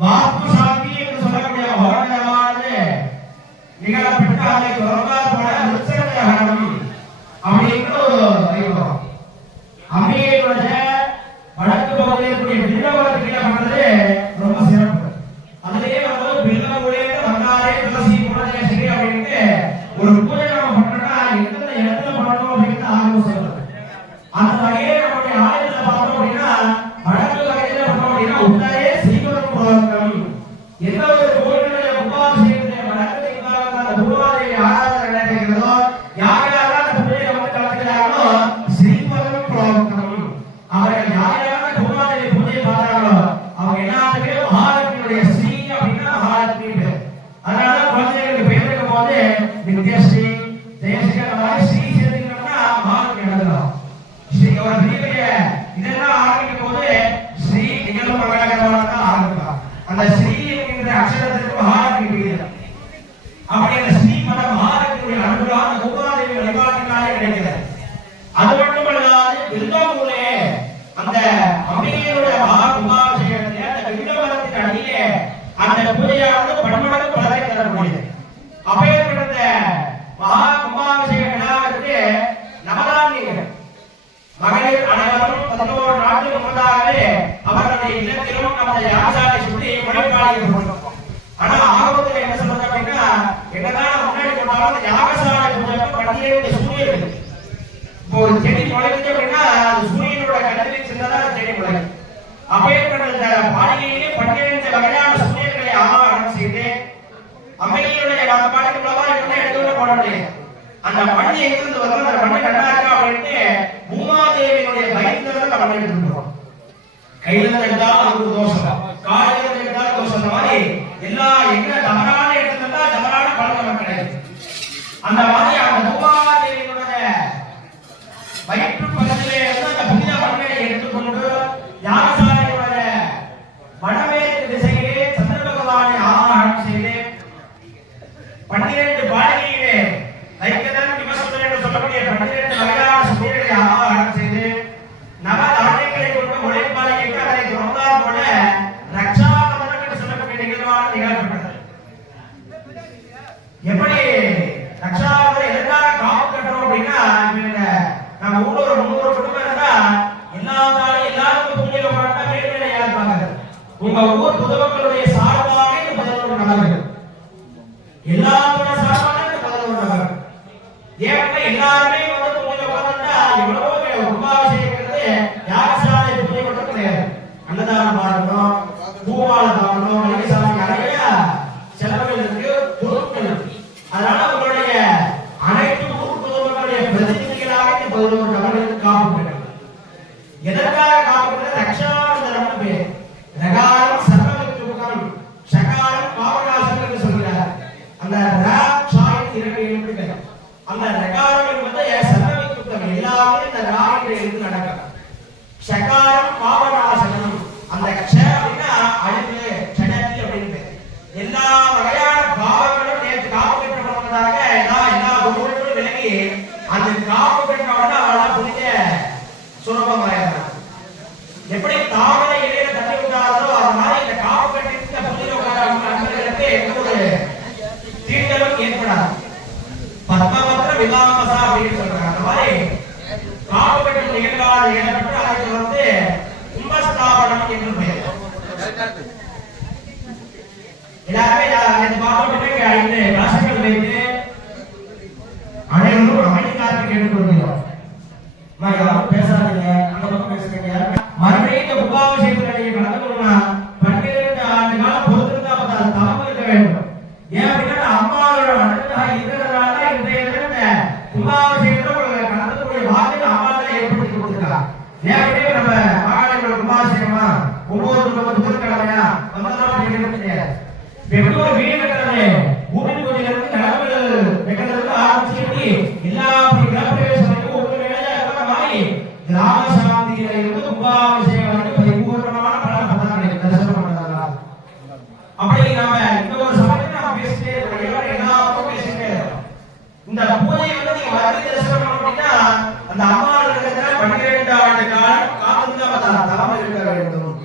வாஸ்து சாந்தி என்று சொல்லக்கூடிய மகோன்னதமானது நிகழப்பட்டு அதை தொடர்பான உற்சவம் அப்படிங்கிற ஒரு வைபவம். அம்பிகையுடைய வடக்கு பகுதியில் இருக்கக்கூடிய பில்லவரத்து கீழே பண்றது ரொம்ப சிறப்பு. அதுலயே வந்து பில்லவுடைய வந்தாரே துளசி குணதேசி அப்படின்ட்டு ஒரு பூஜை நம்ம பண்றோம்னா எந்தெந்த இடத்துல பண்ணணும் அப்படின்னு ஆர்வம் சொல்றது. அந்த வகையில நம்முடைய ஆலயத்துல பார்த்தோம் அப்படின்னா வடக்கு வகையில பண்ணோம் அப்படின்னா உடனே சீக்கிரம் புரோகம் எந்த ஒரு கோயிலுடைய கும்பாபிஷேகத்தை வடக்கு அந்த குருவாதேவி ஆராதனை நடக்கிறதோ யார் யாரெல்லாம் அந்த பூஜையை வந்து கலந்துக்கிறாங்களோ ஸ்ரீமதம் புரோகம் அவர்கள் யார் யாரெல்லாம் குருவாதேவி பூஜையை பார்த்தாங்களோ அவங்க எல்லாத்துக்குமே மகாலட்சுமியுடைய ஸ்ரீ அப்படின்னா மகாலட்சுமி பேர். அதனால குழந்தைகளுக்கு பேர் வைக்கும் போது வித்யஸ்ரீ ஜெயஸ்ரீ அந்த மாதிரி ஸ்ரீ சேர்த்துக்கணும்னா மகாலட்சுமி எழுதலாம். ஸ்ரீ ஒரு பெரிய இதெல்லாம் ஆரம்பிக்கும் போது ஸ்ரீ நிகழ்வு மங்களகரமாக தான் ஆரம்பிக்கலாம். அந்த ஸ்ரீ என்கின்ற அக்ஷரத்திற்கு மகாலட்சுமி விகிதம். அப்படி அந்த ஸ்ரீ மத மகாலட்சுமியுடைய அனுகிரகம் குருவாதேவி வழிபாட்டினாலே கிடைக்கிறது. அது மட்டுமல்லாது விருந்தோமூலே அந்த அம்பிகையுடைய மகா கும்பாபிஷேகத்திலே அந்த விருந்தோமரத்தின் அடியிலே அந்த பூஜையானது பன்மடங்கு பலரை தரக்கூடியது. அப்பேற்பட்ட மகா கும்பாபிஷேக விழாவிற்கு நவதானியங்கள் மகளிர் அனைவரும் 11 நாட்களுக்கு முன்னதாகவே அவர்களுடைய இல்லத்திலும் நமது யாகசாலை சுற்றி வழிபாடு கொண்டோம். ஆனா ஆர்வத்தில் என்ன சொல்றது அப்படின்னா என்னதான் முன்னாடி கொண்டாலும் அந்த யாகசாலை பூஜை 12 சூரியன் இருக்கு. இப்போ ஒரு செடி முளைக்குது அப்படின்னா அது சூரியனோட கதிரில் சின்னதா செடி முளைக்கும். அப்பேற்பட்ட இந்த பாடிகையிலே 12 வகையான சூரியன்களை ஆவாகனம் செய்து அம்மையினுடைய பாடிக்கு உள்ளவா என்ன எடுத்து போட முடியும். அந்த மண் எங்கிருந்து வரும் அந்த மண்ணை நல்லா இருக்கா அப்படின்ட்டு பூமாதேவியினுடைய வயிற்றுல நம்ம மண் எடுத்துக்கிறோம். கையில எடுத்தாலும் அது தோஷம், காலையில எடுத்தாலும் தோஷம். அந்த மாதிரி எல்லா எங்க தவறான இடத்துல தவறான பலன் நமக்கு கிடைக்கும். அந்த மாதிரி அந்த பூமாதேவியினுடைய வயிற்று பகுதியிலே இருந்து அந்த புனித மண்ணை எடுத்துக்கொண்டு யாகசாலையுடைய வடமேற்கு திசையிலே சந்திர பகவானை ஆவாகனம் செய்து 12 பாடிகையிலே ஐக்கியதான் விமர்சனம் என்று சொல்லக்கூடிய 12 வகையான சூரியனை ஆவாகனம் செய்து நவ தானியங்களை கொண்டு உழைப்பாளையிட்டு அதை தொடர்ந்தால் போல உங்க ஊர் பொதுமக்களுடைய சார்பாக இந்த 11 நபர்கள் எல்லாரோட சார்பாக இந்த 11 நபர்கள் ஏன்னா எல்லாருமே வந்து பூஜை பண்ணா எவ்வளவோ கும்பாபிஷேகங்கிறது யாகசாலை பூஜை மட்டும் கிடையாது. அன்னதானம் பண்ணணும், பூமாலை பண்ணணும், மணிசாலை நிறைய செலவுகள் இருக்கு, பொருட்கள் இருக்கு. அதனால உங்களுடைய அனைத்து ஊர் பொதுமக்களுடைய பிரதிநிதிகளாக இந்த 11 நபர்களுக்கு காப்பு பெற்றார். எதற்காக காப்பு பெற்ற ரக்ஷாபந்தனம் பேர். ரகாரம் சர்வவித்ருகம், சகாரம் பாவநாசம் என்று சொல்கிறார். அந்த ராட்சாயின் இரண்டு எழுத்துக்கள். அந்த ரகாரம் என்பது சர்வவித்ருகம், எல்லாமே இந்த ராகில இருந்து நடக்கும். சகாரம் பாவநாசனம், அந்த க்ஷ அப்படின்னா அழிவு, க்ஷணத்தி அப்படின்னு எல்லா வகையான பாவங்களும் நேற்று காப்பு பெற்றவர்களாக எல்லா குணங்களும் விலகி அந்த காப்பு பெற்றவர்கள் அவளால் புனித சுரூபமாயிரம். எப்படி தாமரை இடையில தண்ணி விட்டாரோ அது மாதிரி இந்த காப்பு கட்டிட்டு புனித அன்பர்களுக்கு எந்த ஒரு தீண்டலும் ஏற்படாது. பத்மபத்ர விவாமசா அப்படின்னு சொல்றாங்க. அந்த மாதிரி காப்பு கட்டும் நிகழ்வாக ஏற்பட்டு அதற்கு வந்து கும்பஸ்தாபனம் என்று பெயர். எல்லாருமே இந்த பாப்பட்டுக்கு 5 கலசங்கள் வைத்து அனைவரும் அமைதிக்காக கேட்டுக்கொள்கிறோம். யாரும் பேசாதீங்க, அந்த பக்கம் பேசுறீங்க. மறுபடியும் இந்த கும்பாபிஷேகத்தில் நீங்க கலந்து கொள்ளணும்னா 12 ஆண்டு காலம் பொறுத்திருந்தா அது தவம் இருக்க வேண்டும். ஏன் அப்படின்னா அம்மாவோட அனுகிரகம் இருக்கிறதுனால இன்றைய தினம் இந்த கும்பாபிஷேகத்தில் கலந்துக்கூடிய பாக்கியம் அம்மாவை ஏற்படுத்தி கொடுத்துருக்காங்க. ஏன் அப்படின்னா நம்ம மகாலட்சுமி கும்பாபிஷேகமா 9 புதன்கிழமையா வந்தோம் கிடையாது. பெற்றோர் வீடு கட்டுறது, பூமி பூஜையிலிருந்து நலவுகள் வைக்கிறதுக்கு ஆரம்பிச்சு எல்லா கிரகப்பிரவேசத்துக்கும் ஒவ்வொரு வேலையா இருக்கிற மாதிரி கிராம சாந்தியில இருந்து கும்பாபிஷேகம் வரைக்கும் பரிபூர்ணமான பலனை தரிசனம் பண்ணாங்க. அப்படி நாம இந்த ஒரு சமயத்தை நாம பேசிட்டே இருக்கோம், எல்லாருக்கும் பேசிட்டே இருக்கோம். இந்த பூஜை வந்து நீங்க வந்து தரிசனம் அப்படின்னா அந்த அம்மா இருக்கிற 12 ஆண்டு காலம் காத்திருந்தா தலைமை இருக்க வேண்டும்.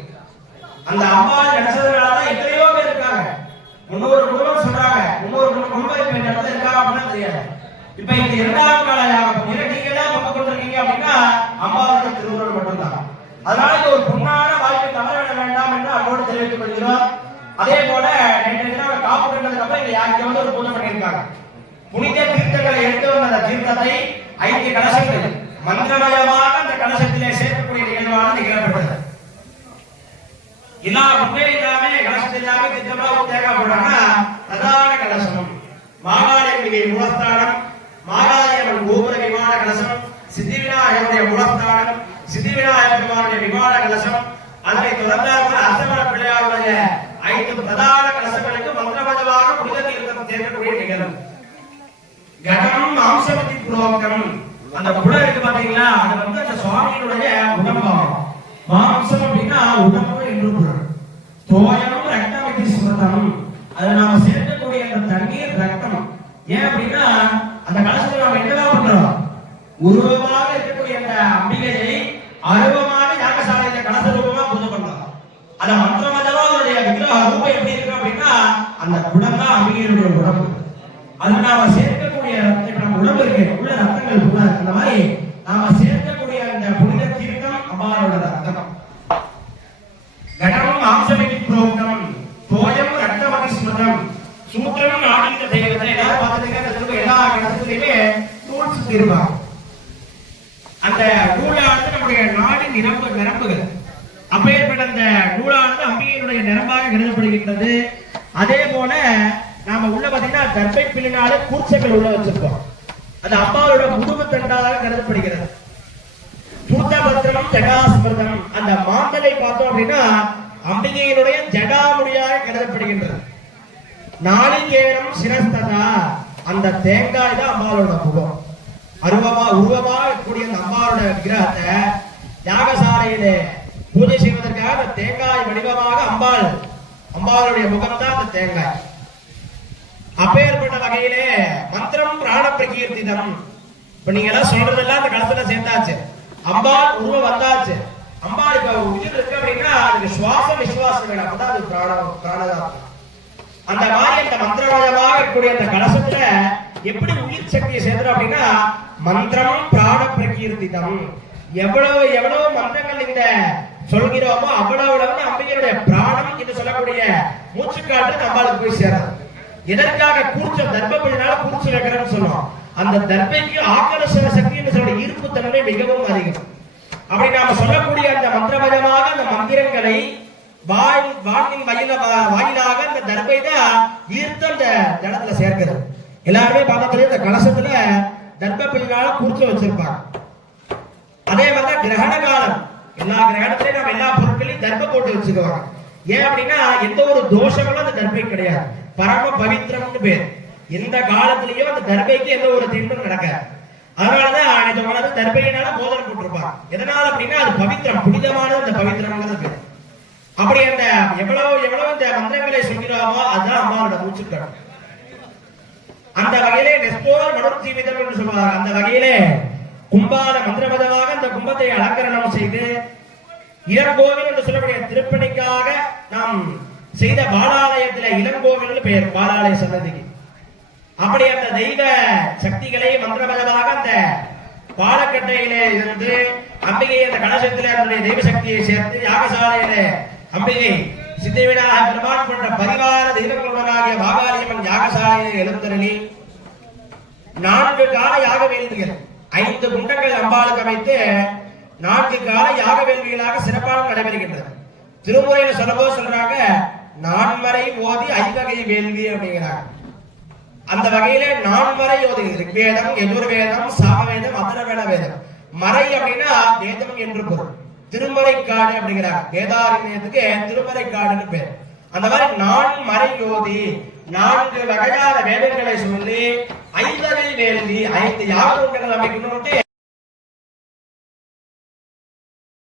அந்த அம்மா நினைச்சதுனாலதான் எத்தனையோ பேர் இருக்காங்க. 300 குடும்பம் சொல்றாங்க, 300 குடும்பம் இப்ப இந்த இடத்துல இருக்கா அப்படின்னு தெரியாது. இப்ப இந்த 2ஆம் கால நீங்க எல்லாம் பக்கம் கொண்டிருக்கீங்க அப்படின்னா அம்மாவோட திருவுருள் மட்டும்தான். அதனால இது ஒரு பொன்னான வாய்ப்பை தவறவிட வேண்டாம் என்று அம்மோடு தெரிவித்துக் கொள்கிறோம். அதே போல நேற்று தினம் காப்பு கண்டதுக்கு அப்புறம் இங்க யாருக்கு வந்து ஒரு பூஜை பண்ணியிருக்காங்க. புனித தீர்த்தங்களை எடுத்து வந்த அந்த தீர்த்தத்தை 5 கலசங்கள் மந்திரமயமாக அந்த கலசத்திலே சேர்க்கக்கூடிய நிகழ்வான நிகழப்பட்டது. எல்லா முன்னே எல்லாமே கலசத்தில் எல்லாமே திட்டமா தேங்காய் போடுறாங்க. பிரதான கலசம் மாகாளியம்மையை மூலஸ்தானம், மாகாளியம்மன் கோபுர விமான கலசம், சித்திவிநாயகருடைய மூலஸ்தானம், சித்திவிநாயகருடைய விமான கலசம், அதனை தொடர்ந்தார்கள் அர்த்தமர பிள்ளையாருடைய 5 பிரதான கலசங்களுக்கு மந்திரமயமாக புனித தீர்த்தம் தேர்க்கக்கூடிய நிகழ்வு. கடம் மாம்சவதி புரோகம், அந்த புடம் இருக்கு பாத்தீங்களா, அது வந்து அந்த சுவாமியினுடைய உடம்பாகும். மாம்சம் அப்படின்னா உடம்பு என்று பொருள். தோயம் ரத்தமிதி சுமதம், அதை நாம சேர்க்கக்கூடிய அந்த தண்ணீர் ரத்தம். ஏன் அப்படின்னா அந்த கலசத்தை நாம என்னதான் பண்றோம், உருவமாக இருக்கக்கூடிய அந்த அம்பிகையை அருவமாக யாகசாலையில கலச ரூபமா பூஜை பண்றோம். அந்த மந்திரமதமா அவருடைய விக்கிரக ரூபம் எப்படி இருக்கு அப்படின்னா அந்த குடம் தான் அம்பிகையுடைய உடம்பு. அது நாம சேர்க்கக்கூடிய நம்ம உடம்பு இருக்கு, உள்ள ரத்தங்கள் கூட அந்த மாதிரி நாம சேர்க்கக்கூடிய அந்த புனித தீர்த்தம் அம்மாவோட ரத்தம். கடமும் ஆம்சமிக்கு புரோகம், தோயம் ரத்தமதி ஸ்மதம், சூத்திரம் ஆடிந்த தெய்வத்தை எல்லாரும் பார்த்துட்டீங்க. எல்லா இடத்துலையுமே நூல் சுத்தி இருப்பாங்க. அந்த நூலானது நம்முடைய நாடின் நிரம்புகள். அப்பேற்பட்ட அந்த நூலானது அம்பிகையினுடைய நிரம்பாக கருதப்படுகின்றது. அதே போல நாம உள்ள பாத்தீங்கன்னா கர்ப்பை பிள்ளைனால கூர்ச்சைகள் உள்ள வச்சிருக்கோம். அது அம்மாவோட முதுகு தண்டாக கருதப்படுகிறது. சூத்தபத்திரம் ஜடாஸ்மிருதம், அந்த மாந்தலை பார்த்தோம் அப்படின்னா அம்பிகையினுடைய ஜடாமுடியாக கருதப்படுகின்றது. நாளிகேரம் சிரஸ்ததா, அந்த தேங்காய் தான் அம்மாவோட முகம். உருவமாக இருக்கக்கூடிய அந்த அம்மாவோட விக்கிரகத்தை யாகசாலையிலே பூஜை செய்வதற்காக அந்த தேங்காய் வடிவமாக அம்பாளுடைய முகம் தான் அந்த தேங்காய். அப்பேற்பட்ட வகையிலே மந்திரம் பிராண பிரகீர்த்திதம். இப்ப நீங்க எல்லாம் சொல்றதெல்லாம் அந்த கலத்துல சேர்ந்தாச்சு. அம்பாள் உருவம் வந்தாச்சு. அம்பாள் இப்ப உயிர் இருக்கு அப்படின்னா அதுக்கு சுவாசம் விசுவாசம் வேணும். அப்பதான் அது பிராணதாத்மா. அந்த மாதிரி அந்த மந்திரமயமாக இருக்கக்கூடிய அந்த கலசத்துல எப்படி உயிர் சக்தியை சேர்க்கிறோம் அப்படின்னா மந்திரம் பிராண பிரகீர்த்திதம். எவ்வளவு மந்திரங்கள் இந்த சொல்கிறோமோ அவ்வளவு அளவு அம்பிகையுடைய பிராணம் என்று சொல்லக்கூடிய மூச்சுக்காற்று நம்மளுக்கு போய் சேரும். எதற்காக கூர்ச்சம் தர்ப்பப்படினால கூர்ச்சி வைக்கிறோம்னு சொன்னோம். அந்த தர்ப்பைக்கு ஆக்கர்ஷண சக்தி என்று சொல்ற ஈர்ப்பு தன்மை மிகவும் அதிகம். அப்படி நாம சொல்லக்கூடிய அந்த மந்திரமயமாக அந்த மந்திரங்களை வாயின் வாயிலாக அந்த தர்ப்பை தான் ஈர்த்து அந்த ஜலத்துல சேர்க்கிறது. எல்லாருமே பார்த்தா இந்த கலசத்துல தர்ப்பப்பிள்ளால கூர்ச்சி வச்சிருப்பாங்க. அதே மாதிரி கிரகண காலம் எல்லா கிரகணத்திலையும் நம்ம எல்லா பொருட்களையும் தர்ப்ப போட்டு வச்சுக்குவாங்க. ஏன் அப்படின்னா எந்த ஒரு தோஷங்களும் அந்த தர்ப்பை கிடையாது, பரம பவித்திரம்னு பேர். எந்த காலத்திலயும் அந்த தர்ப்பைக்கு எந்த ஒரு தீண்டும் நடக்காது. அதனாலதான் தர்ப்பையினால மோதிரம் போட்டிருப்பாங்க. எதனால அப்படின்னா அது பவித்திரம், புனிதமானது அந்த பவித்திரம்ங்கிறது பேர். அப்படி அந்த எவ்வளவு இந்த மந்திரங்களை சொல்கிறோமோ அதுதான் அம்மாவோட மூச்சுக்கள். அந்த வகையிலே நெஸ்டோர் மனோர் ஜீவிதம் என்று சொல்வார். அந்த வகையிலே கும்பால மந்திரபதமாக அந்த கும்பத்தை அலங்கரணம் செய்து இளங்கோவில் என்று சொல்லக்கூடிய திருப்பணிக்காக நாம் செய்த பாலாலயத்தில் இளங்கோவில் பெயர் பாலாலய சன்னதிக்கு. அப்படி அந்த தெய்வ சக்திகளை மந்திரபதமாக அந்த பாலக்கட்டையிலே இருந்து அம்பிகை அந்த கலசத்தில் அதனுடைய தெய்வ சக்தியை சேர்த்து யாகசாலையில அம்பிகை சித்திவிடாக பெருமான் போன்ற பரிவார தெய்வங்களுடனாகிய மாகாளியம்மன் யாகசாலையை எழுந்தருளி 4 கால யாக வேள்விகள் 5 குண்டங்கள் அம்பாளுக்கு அமைத்து 4 கால யாக வேள்விகளாக சிறப்பாக நடைபெறுகின்றது. திருமுறையில சொல்லபோது சொல்றாங்க 4 மறை ஓதி 5 வகை வேள்வி அப்படிங்கிறாங்க. அந்த வகையில 4 மறை ஓதி ரிக்வேதம், யஜுர்வேதம், சாமவேதம், அதர்வண வேதம். மறை அப்படின்னா வேதம் என்று பொருள். திருமறைக்காடு அப்படிங்கிறாங்க. வேதாரண்யத்துக்கு திருமறைக்காடுன்னு பேர். அந்த மாதிரி 4 மறை ஓதி 4 வகையான வேதங்களை சொல்லி 5 வகை வேள்வி 5 யாக குண்டங்கள் அமைக்கணும்.